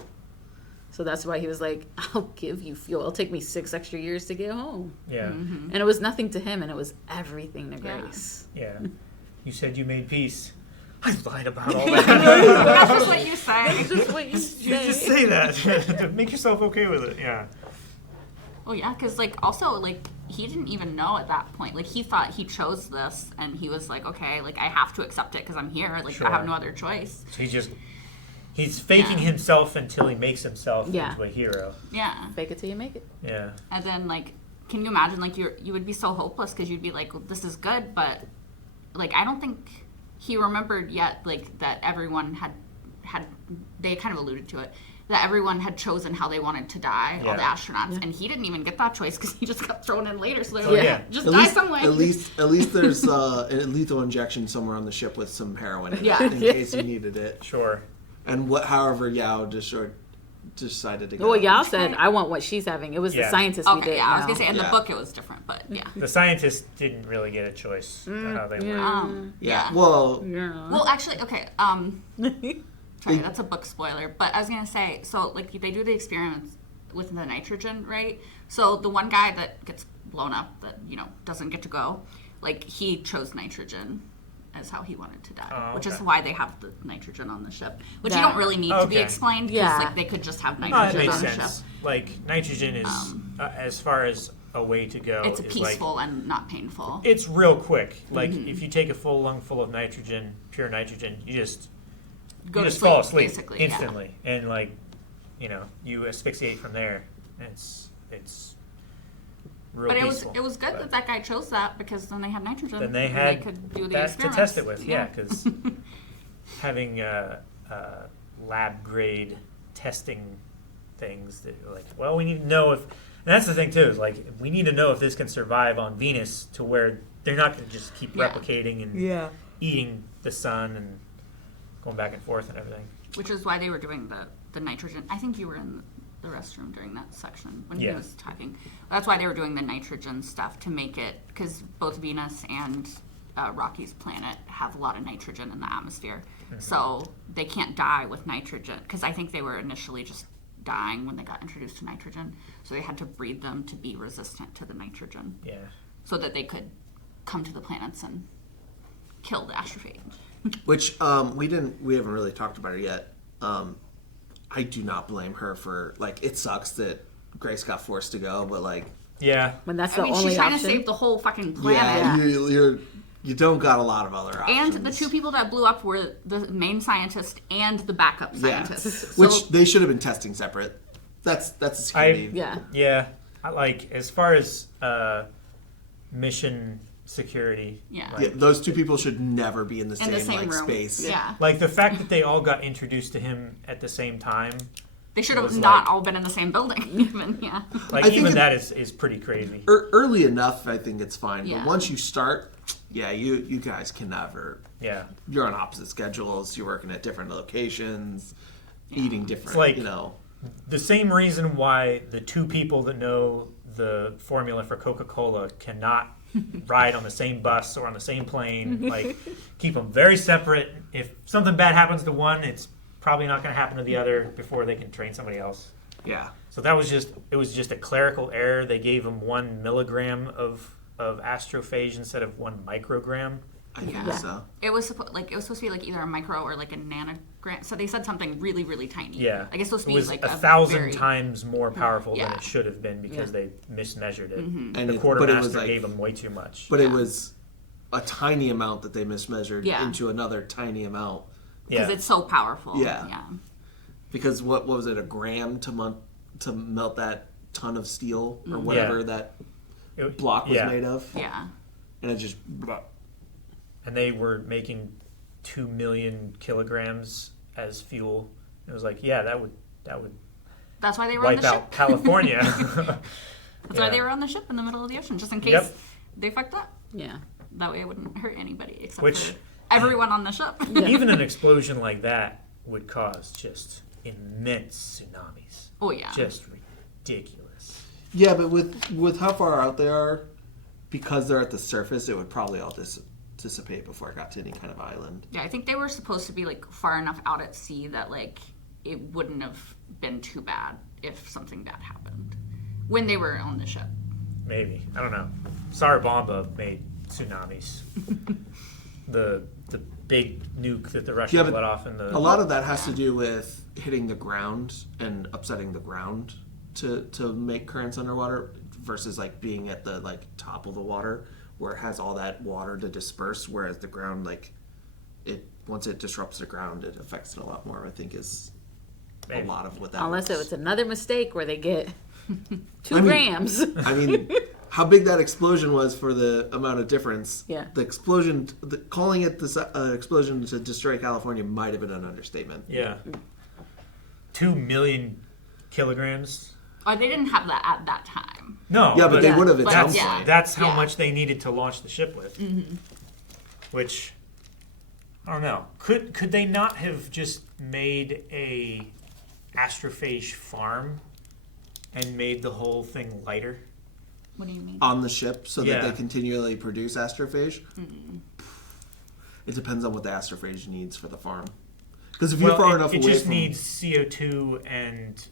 So that's why he was like, "I'll give you fuel. It'll take me 6 extra years to get home." Yeah. And it was nothing to him, and it was everything to Yeah. Grace. Yeah. You said you made peace. I lied about all that. that's just what you say. Just what you You say. just say that to make yourself okay with it. Yeah. Well, yeah, because, like, also, like, he didn't even know at that point. Like, he thought he chose this, and he was like, okay, like, I have to accept it because I'm here. Like, Sure. I have no other choice. So he's faking Yeah. himself until he makes himself Yeah. into a hero. Yeah. Fake it till you make it. Yeah. And then, like, can you imagine, like, you would be so hopeless because you'd be like, well, this is good, but, like, I don't think he remembered yet, like, that everyone had they kind of alluded to it, that everyone had chosen how they wanted to die, all Yeah. the astronauts, and he didn't even get that choice because he just got thrown in later. So they were Oh, like, yeah. just At die least, some way. at least there's a lethal injection somewhere on the ship with some heroin in it, Yeah. in case he needed it. Sure. And however Yao decided to go. Well, y'all said I want what she's having. It was the Yeah. scientist we Okay, did. yeah, I was now. gonna say in Yeah. the book it was different, but yeah. The scientists didn't really get a choice of how they were. Yeah. Well, Yeah. Well, actually, okay. Sorry, that's a book spoiler. But I was gonna say, so like they do the experiments with the nitrogen, right? So the one guy that gets blown up, that doesn't get to go, like he chose nitrogen as how he wanted to die, which is okay. why they have the nitrogen on the ship, which you That- don't really need to be Okay. explained because Yeah. like they could just have Oh, that nitrogen makes on the sense. ship. Like nitrogen is, as far as a way to go, It's is peaceful and not painful. it's real quick. Like Mm-hmm. if you take a full lung full of nitrogen, pure nitrogen, you just Go you to just sleep, fall asleep basically, yeah. instantly, and like you asphyxiate from there. It's real But peaceful. it was good But that guy chose that because then they had nitrogen. then they and had they could do the that to experiments. test it with, yeah, because having lab grade testing things that are like, well, we need to know if. And that's the thing too, is like we need to know if this can survive on Venus to where they're not going to just keep Yeah. replicating and eating the sun and going back and forth and everything. Which is why they were doing the nitrogen. I think you were in the restroom during that section when he Yeah. was talking. That's why they were doing the nitrogen stuff to make it, because both Venus and Rocky's planet have a lot of nitrogen in the atmosphere. Mm-hmm. So they can't die with nitrogen, because I think they were initially just dying when they got introduced to nitrogen. So they had to breed them to be resistant to the nitrogen Yeah. so that they could come to the planets and kill the astrophage. which we haven't really talked about her yet. I do not blame her for, like, it sucks that Grace got forced to go, but like, Yeah. When that's I the mean, only she's trying option. to save the whole fucking planet. yeah, you don't got a lot of other options. And the two people that blew up were the main scientist and the backup scientist. So, Which they should have been testing separate. That's a security. Yeah. Yeah. I like as far as mission security. Yeah. Yeah, those two people should never be in the in the same same room. space. Yeah. Like the fact that they all got introduced to him at the same time, They should have was not like- all been in the same building, even. Yeah. like I think even it- that is pretty crazy. Early enough, I think it's fine. Yeah. But once you start, yeah, you guys can never. Yeah. You're on opposite schedules. You're working at different locations, eating different. It's like- you know. The same reason why the two people that know the formula for Coca-Cola cannot ride on the same bus or on the same plane, like keep them very separate. If something bad happens to one, it's probably not going to happen to the other before they can train somebody else. Yeah. So that was just a clerical error. They gave him 1 milligram of astrophage instead of 1 microgram. I think Yeah. so. It was supposed to be like either a micro or like a nanogram. So they said something really, really tiny. Yeah, Like it's supposed to it be was like 1,000 very- times more powerful Yeah. than it should have been because they mismeasured it. And The but it was quartermaster like, gave him way too much. but it Yeah. was a tiny amount that they mismeasured Yeah. into another tiny amount. Because Yeah, it's so powerful. Yeah. Yeah. Because what was it, a gram to melt that ton of steel or whatever Yeah. that It- block was yeah. made of, Yeah. and it just. And they were making 2 million kilograms as fuel. It was like, yeah, that would That's why they were on wipe the out ship. California. That's why they were on the ship in the middle of the ocean, just in case Yep. they fucked up. Yeah. That way it wouldn't hurt anybody except Which- for everyone on the ship. Even an explosion like that would cause just immense tsunamis. Oh yeah. Just ridiculous. Yeah, but with how far out they are, because they're at the surface, it would probably all dissipate before it got to any kind of island. Yeah, I think they were supposed to be like far enough out at sea that like it wouldn't have been too bad if something bad happened when they were on the ship. Maybe. I don't know. Sarabamba made tsunamis. the big nuke that the Russians Yeah, but let off in the... A lot of that has to do with hitting the ground and upsetting the ground to make currents underwater versus like being at the like top of the water where it has all that water to disperse, whereas the ground, like, it once it disrupts the ground, it affects it a lot more. I think is Maybe. a lot of what that. Unless it was. was another mistake where they get 2 I mean- grams. I mean, how big that explosion was for the amount of difference. Yeah. The explosion, calling it this explosion to destroy California might have been an understatement. Yeah. 2 million kilograms. Or they didn't have that at that time. No. Yeah, but they would have at some yeah. point. That's how Yeah. much they needed to launch the ship with. Which, I don't know. Could they not have just made a astrophage farm and made the whole thing lighter? What do you mean? On the ship so that Yeah. they continually produce astrophage? It depends on what the astrophage needs for the farm. Because if you're far enough it away just from... needs CO2 and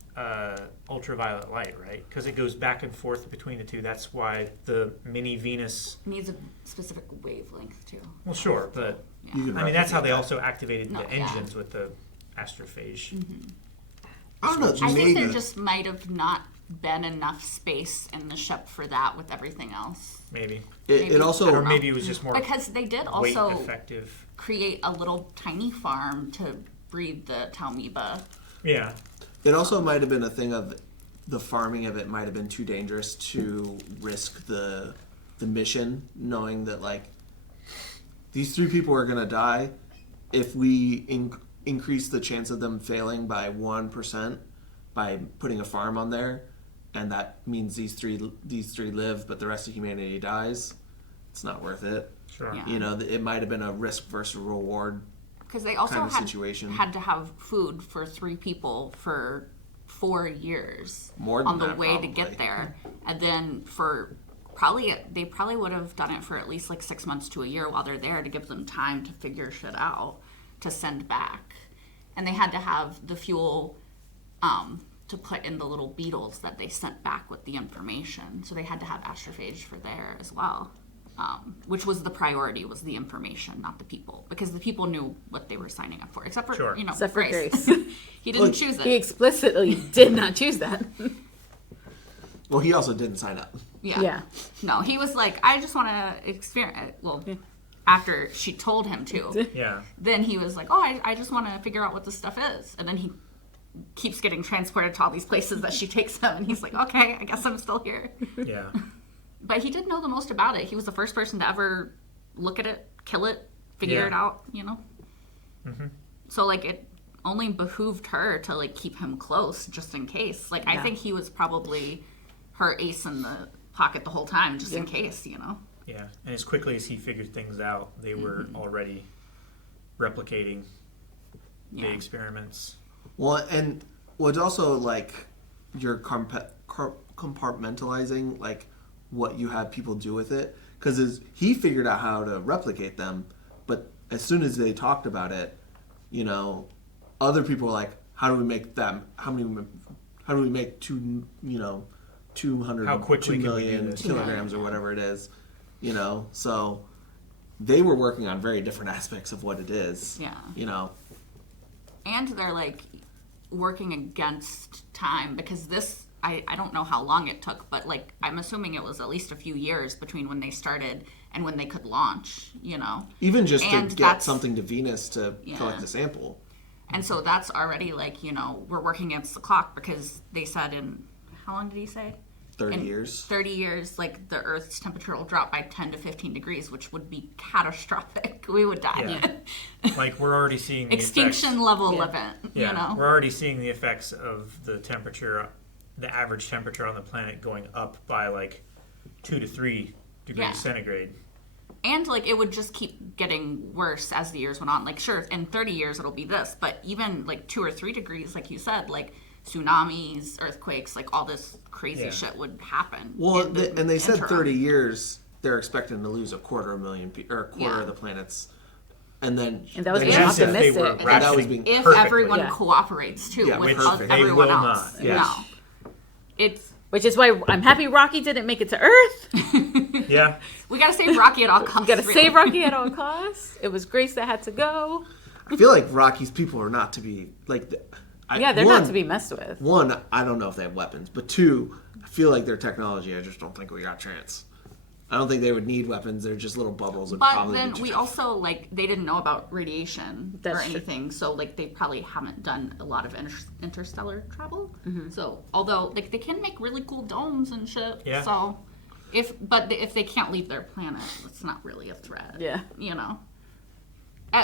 ultraviolet light, right? Because it goes back and forth between the two. That's why the mini Venus... Needs a specific wavelength too. Well, sure, but You can I mean, that's how replicate they that. also activated No, the yeah. engines with the astrophage. I don't know. I think maybe. there just might have not been enough space in the ship for that with everything else. Maybe. It maybe. also... Or maybe it was just more Because they did weight also effective. create a little tiny farm to breed the Talmiba. Yeah. It also might have been a thing of the farming of it might have been too dangerous to risk the mission, knowing that like these 3 people are gonna die. If we increase the chance of them failing by 1% by putting a farm on there, and that means these three live, but the rest of humanity dies, it's not worth it. Sure. Yeah. You know, it might have been a risk versus reward Because they also kind of had, situation. had to have food for 3 people for 4 years More than on the that, way probably. to get there. And then they probably would have done it for at least like 6 months to a year while they're there to give them time to figure shit out to send back. And they had to have the fuel to put in the little beetles that they sent back with the information. So they had to have astrophage for there as well. Which was the priority, was the information, not the people. Because the people knew what they were signing up for. Except for, Sure. Except for Grace. He didn't choose it. He explicitly did not choose that. Well, he also didn't sign up. Yeah. No, he was like, I just want to experience. Well, after she told him to, Yeah. then he was like, oh, I just want to figure out what this stuff is. And then he keeps getting transported to all these places that she takes him. And he's like, okay, I guess I'm still here. Yeah. But he did know the most about it. He was the first person to ever look at it, kill it, figure Yeah. it out, you know? So, like, it only behooved her to, like, keep him close just in case. Like, I Yeah. think he was probably her ace in the pocket the whole time just in case, you know? Yeah. And as quickly as he figured things out, they were already replicating the Yeah. experiments. Well, and it's also like you're compartmentalizing like what you have people do with it, because he figured out how to replicate them, but as soon as they talked about it, you know, other people were like, how do we make them? How do we make 200 How quickly 2 can we do million this? kilograms or whatever it is, you know? So they were working on very different aspects of what it is. Yeah. You know. And they're, like, working against time because this, I don't know how long it took, but, like, I'm assuming it was at least a few years between when they started and when they could launch, you know? Even just And to get that's- something to Venus to Yeah. collect a sample. And so that's already, like, you know, we're working against the clock because they said in, how long did he say? 30 In years. 30 years, like, the Earth's temperature will drop by 10 to 15 degrees, which would be catastrophic. We would die. Yeah. Like, we're already seeing the Extinction effects. level Yeah. event, Yeah. you know? We're already seeing the effects of the temperature, the average temperature on the planet going up by like 2 to 3 degrees Yeah. centigrade. And, like, it would just keep getting worse as the years went on. Like, sure, in 30 years it'll be this, but even, like, 2 or 3 degrees, like you said, like, tsunamis, earthquakes, like, all this crazy Yeah. shit would happen. Well, in the and they said interim. 30 years, they're expecting to lose 250,000 or a quarter Yeah. of the planets. And then. And that was then being she That's said- if they optimistic. were And that was rationing being- If perfectly. everyone Yeah. cooperates, too, Yeah, with perfect. They everyone will else. not, yes. No. It's, Which is why I'm happy Rocky didn't make it to Earth. Yeah. we gotta save Rocky at all costs. We gotta really. save Rocky at all costs. It was Grace that had to go. I feel like Rocky's people are not to be. Like, Yeah, they're not to be messed with. One, I don't know if they have weapons. But two, I feel like their technology, I just don't think we got a chance. I don't think they would need weapons. They're just little bubbles. Would But probably then be too we tough. also, like, they didn't know about radiation That's or true. anything, so, like, they probably haven't done a lot of interstellar travel. Mm-hmm. So, although, like, they can make really cool domes and shit. Yeah. So, if they can't leave their planet, it's not really a threat. Yeah. You know?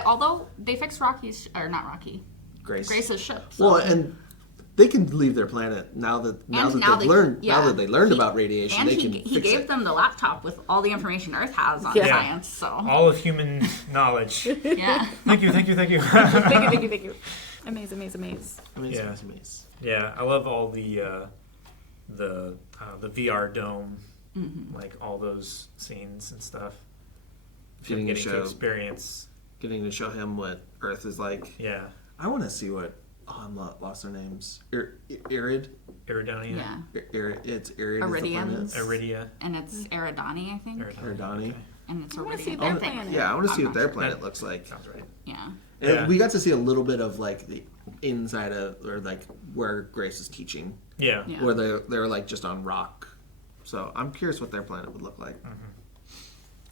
Although, they fixed Rocky's, or not Rocky, Grace. Grace's ship. So. Well, and they can leave their planet now that now they've learned yeah. now that they learned about radiation. And they can he fix gave it. them the laptop with all the information Earth has on Yeah. science. So All of human knowledge. yeah, Thank you. Thank you. Amaze. Yeah. Amaze. Yeah, I love all the VR dome, like all those scenes and stuff. Getting To experience. Getting to show him what Earth is like. Yeah. I want to see what. Oh, I'm lost their names. Erid. Eridonia. yeah. It's Erid. Eridians. Eridia. And it's Eridani, I think. Eridani. And it's I want to see Iridian. their I think. planet. Yeah, I want to see I'm what not their sure. planet looks like. Sounds right. Yeah. And Yeah. we got to see a little bit of like the inside of, or like where Grace is teaching, Yeah. Yeah. where they're like just on rock. So I'm curious what their planet would look like.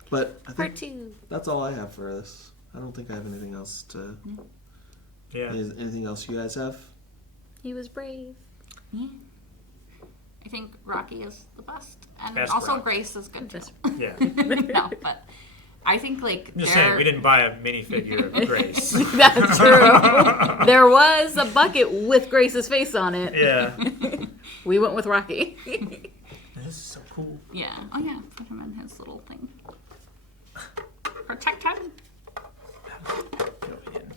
But I Part think 2. that's all I have for this. I don't think I have anything else to. Yeah. Anything else you guys have? He was brave. Yeah. I think Rocky is the best. And Best also Rock. Grace is good too. Best- Yeah. No, but I think like I'm just saying, we didn't buy a minifigure of Grace. That's true. There was a bucket with Grace's face on it. Yeah. We went with Rocky. This is so cool. Yeah. Oh yeah. Put him in his little thing. Protect him.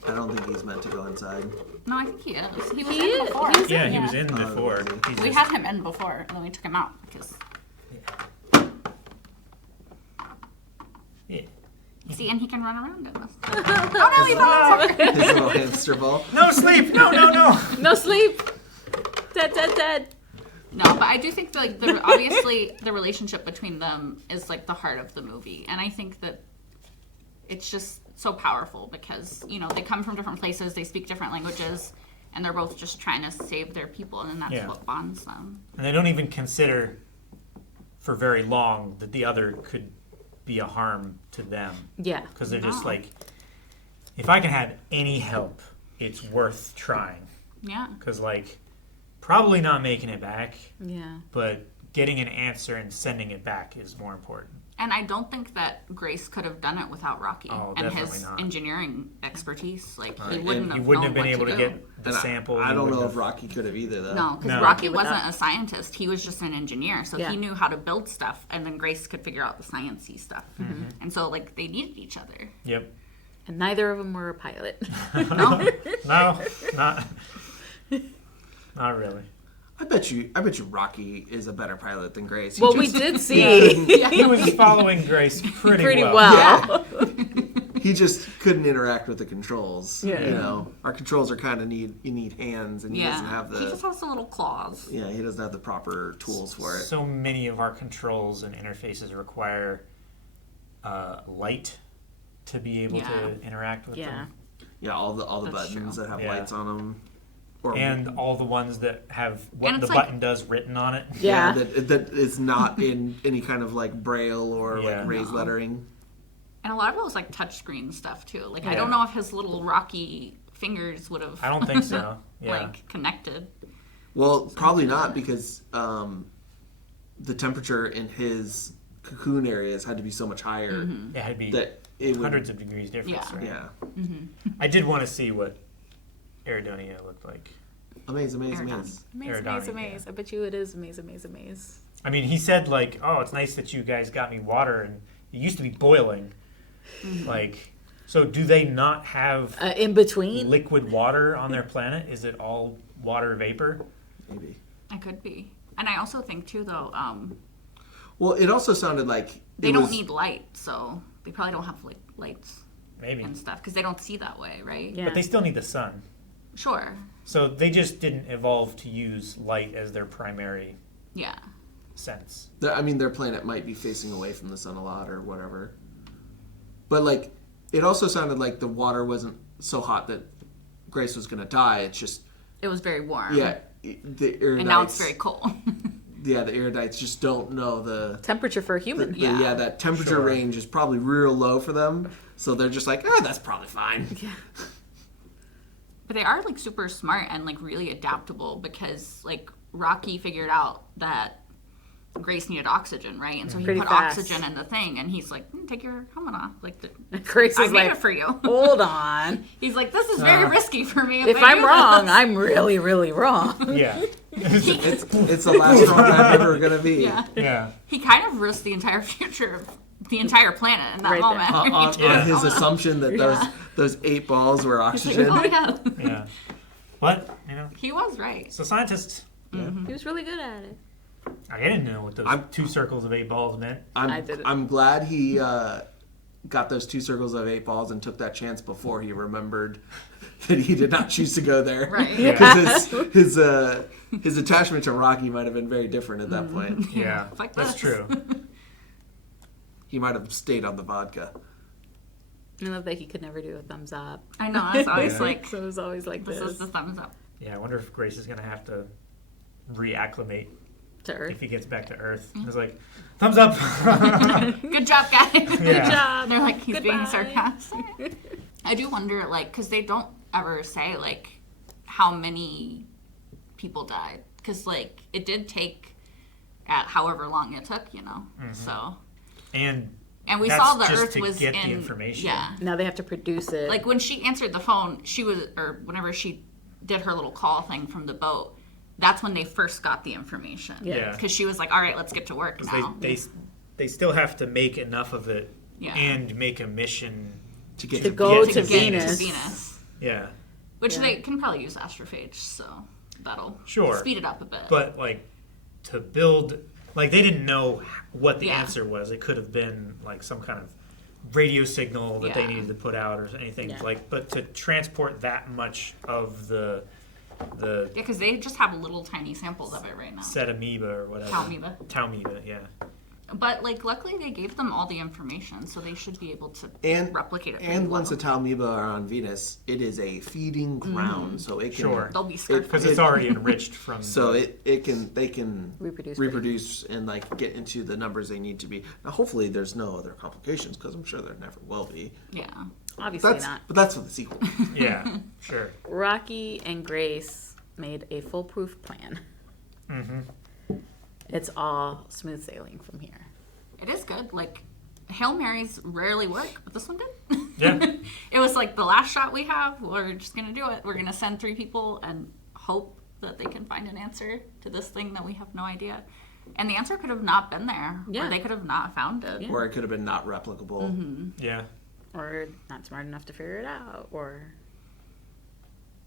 I don't think he's meant to go inside. No, I think he is. He was He in is. before. He was Yeah, he was in Oh, before. was he? He's We just- had him in before, and then we took him out because Yeah. see, and he can run around in this. Oh no, he's on the His little hamster ball. No sleep! No, no, no! No sleep. Dead. No, but I do think that, like obviously the relationship between them is like the heart of the movie, and I think that it's just so powerful because they come from different places, they speak different languages, and they're both just trying to save their people, and that's Yeah. what bonds them. And they don't even consider for very long that the other could be a harm to them. Yeah. Because they're just No. like, if I can have any help, it's worth trying. Yeah, Because, like, probably not making it back, Yeah. but getting an answer and sending it back is more important. and I don't think that Grace could have done it without Rocky Oh, and definitely his not. engineering expertise. Like Right. he wouldn't And have He wouldn't known have been what able to do. get the And sample. I He don't wouldn't know have- if Rocky could have either, though. No, because No. Rocky With wasn't that. a scientist. He was just an engineer. So Yeah. he knew how to build stuff, and then Grace could figure out the sciencey stuff. And so, like, they needed each other. Yep. And neither of them were a pilot. No? No, not really. I bet you Rocky is a better pilot than Grace. He Well, we just- did see He was following Grace pretty, pretty well. well. He just couldn't interact with the controls. Yeah. You know, our controls are kind of you need hands, and he doesn't have He just the. has the little claws. Yeah, he doesn't have the proper tools for it. So many of our controls and interfaces require light to be able Yeah. to interact with Yeah. them. Yeah, all the That's buttons true. that have Yeah. lights on them. Or And all the ones that have what And the it's like- button does written on it. Yeah. that is not in any kind of like braille or Yeah. like raised No. lettering. And a lot of it was, like, touchscreen stuff, too. Like, I Yeah. don't know if his little Rocky fingers would have, I don't think so. Yeah. like, connected. Well, probably not because the temperature in his cocoon areas had to be so much higher Mm-hmm. It had to be that it would. hundreds of degrees difference, Yeah. right? Yeah, I did want to see what Eridonia looked like. amaze. Aerodon. Amaze. Aerodon, I bet you it is amaze. I mean, he said, like, oh, it's nice that you guys got me water, and it used to be boiling. Like, so do they not have In between? liquid water on their planet? Is it all water vapor? maybe. It could be. And I also think, too, though, Well, it also sounded like they it don't was- need light, so they probably don't have, like, lights Maybe. and stuff, because they don't see that way, right? Yeah. But they still need the sun. Sure. So they just didn't evolve to use light as their primary Yeah. sense. I mean, their planet might be facing away from the sun a lot or whatever. But like, it also sounded like the water wasn't so hot that Grace was going to die. It's just It was very warm. the Eridites. And now it's very cold. Yeah, the Eridites just don't know Temperature for a human. Yeah. that temperature Sure. range is probably real low for them. So they're just like, that's probably fine. But they are, like, super smart and, like, really adaptable because, like, Rocky figured out that Grace needed oxygen, right? And so he Pretty put fast. oxygen in the thing, and he's like, take your helmet off. Like, Grace I is made like, it for you. hold on. He's like, this is very risky for me. If I I'm do wrong, this." I'm really, really wrong. Yeah. It's the last one I'm ever gonna be. Yeah. Yeah. He kind of risked the entire future of the entire planet in that Right moment. there. On, He took on his his helmet off. assumption that those 8 balls were He's like, oxygen. oh, yeah. Yeah. But, He was right. so scientists, He was really good at it. I didn't know what those 2 circles of 8 balls meant. I didn't. I'm glad he got those 2 circles of 8 balls and took that chance before he remembered that he did not choose to go there. Right. Because his attachment to Rocky might have been very different at that point. Yeah. Like That's this. true. He might have stayed on the vodka. I love that he could never do a thumbs up. I know. It's always Yeah. like, So it was always like this this. is the thumbs up. Yeah, I wonder if Grace is going to have to reacclimate To Earth. if he gets back to Earth. It's like, thumbs up! Good job, guys. Yeah. Good job. They're like, he's being Goodbye. sarcastic. I do wonder, like, because they don't ever say, like, how many people died. Because, like, it did take however long it took, you know? So. And we that's saw the just Earth to was get in. the information. Yeah. Now they have to produce it. Like, when she answered the phone, or whenever she did her little call thing from the boat, that's when they first got the information. Yeah. Because she was like, all right, let's get to work now. They still have to make enough of it Yeah. and make a mission. To get To go get to get Venus. to Venus. Yeah. Which Yeah. they can probably use Astrophage, so that'll Sure. speed it up a bit. But, like, to build... Like, they didn't know what the Yeah. answer was. It could have been, like, some kind of radio signal that they Yeah. needed to put out or anything. Yeah. Like, but to transport that much of the yeah, because they just have little tiny samples of it right now. set amoeba or whatever. Talmoeba, yeah. But, like, luckily they gave them all the information, so they should be able to And replicate it. pretty and once the well. Talmoeba are on Venus, it is a feeding ground, so it can Sure. They'll be scarred. Because it's already enriched from... so they can Reproduce and like get into the numbers they need to be. Now, hopefully, there's no other complications because I'm sure there never will be. Yeah. Obviously That's not. but that's for the sequel. Yeah, sure. Rocky and Grace made a foolproof plan. Mm-hmm. It's all smooth sailing from here. It is good. Like, Hail Marys rarely work, but this one did. Yeah. It was like the last shot we have. We're just going to do it. We're going to send 3 people and hope that they can find an answer to this thing that we have no idea. And the answer could have not been there. Yeah. Or they could have not found it. Yeah. Or it could have been not replicable. Yeah. Or not smart enough to figure it out. Or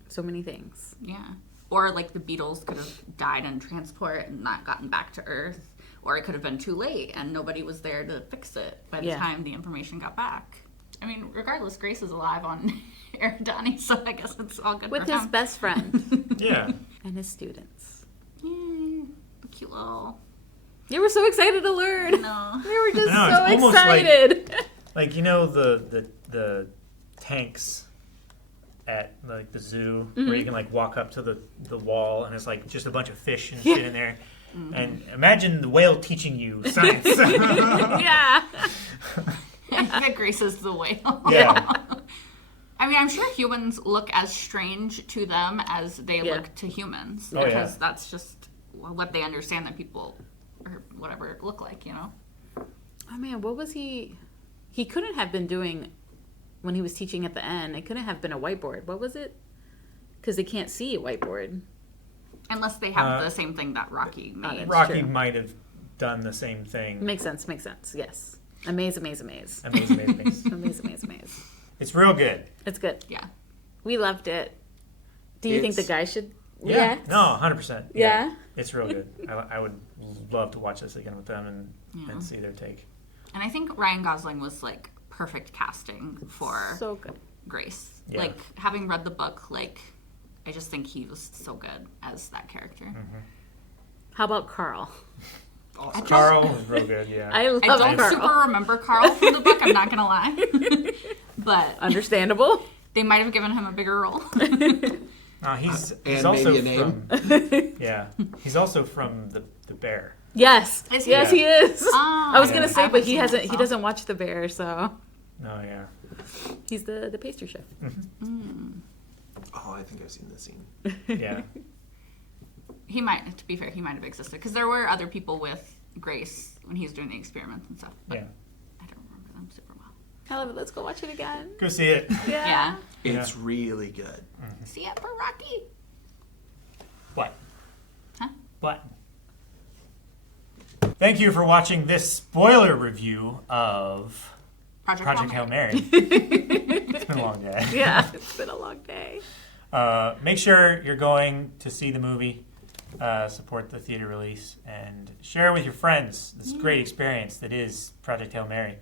so many things. Yeah. Or like the Beatles could have died in transport and not gotten back to Earth. Or it could have been too late and nobody was there to fix it by the Yeah. time the information got back. I mean, regardless, Grace is alive on Eridani, so I guess it's all good With for his him. best friend Yeah. and his students. Yay, the cute little... You were so excited to learn. No. We were just I know, so it's almost like- excited. Like, you know, the tanks at, like, the zoo where you can, like, walk up to the wall and it's, like, just a bunch of fish and shit in there. And imagine the whale teaching you science. Yeah. I think Grace is the whale. Yeah. I mean, I'm sure humans look as strange to them as they Yeah. look to humans. Oh, Because yeah. that's just what they understand that people or whatever look like, you know? Oh man, what was he? He couldn't have been doing when he was teaching at the end. It couldn't have been a whiteboard. What was it? Because they can't see a whiteboard. Unless they have the same thing that Rocky made. that's Rocky true. might have done the same thing. Makes sense. Makes sense. Yes. Amaze, amaze, amaze. Amazing. Amaze, amaze, amaze. It's real good. It's good. Yeah. We loved it. Do you think the It's- guy should Yeah. react? No, 100%. Yeah? It's real good. I would love to watch this again with them and see their take. And I think Ryan Gosling was like perfect casting for So good. Grace. Yeah. Like having read the book, like I just think he was so good as that character. How about Carl? Carl was real good, yeah. I love I don't Carl. super remember Carl from the book, I'm not gonna lie. But Understandable. they might have given him a bigger role. He's And also maybe a name. from... Yeah. He's also from the Bear. Yes. Is he? Yes, he is. Oh, I was yeah. gonna I say, haven't but he seen hasn't. it, He so. doesn't watch The Bear, so Oh, yeah. he's the pastry chef. Oh, I think I've seen this scene. Yeah. He might, to be fair, he might have existed because there were other people with Grace when he's doing the experiments and stuff. But Yeah. I don't remember them super well. I love it. Let's go watch it again. Go see it. Yeah. It's really good. See ya for Rocky. What? Huh? What? Thank you for watching this spoiler review of Project Hail Mary. It's been a long day. Yeah, it's been a long day. Make sure you're going to see the movie, support the theater release, and share with your friends this great experience that is Project Hail Mary.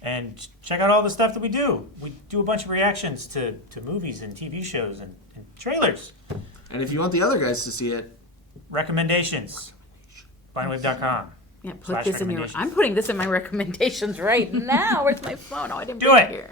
And check out all the stuff that we do. We do a bunch of reactions to movies and TV shows and trailers. And if you want the other guys to see it, Recommendations. Bindwave.com. Yeah, put this in your. I'm putting this in my recommendations right now. Where's my phone? Oh, I didn't Do bring it. here.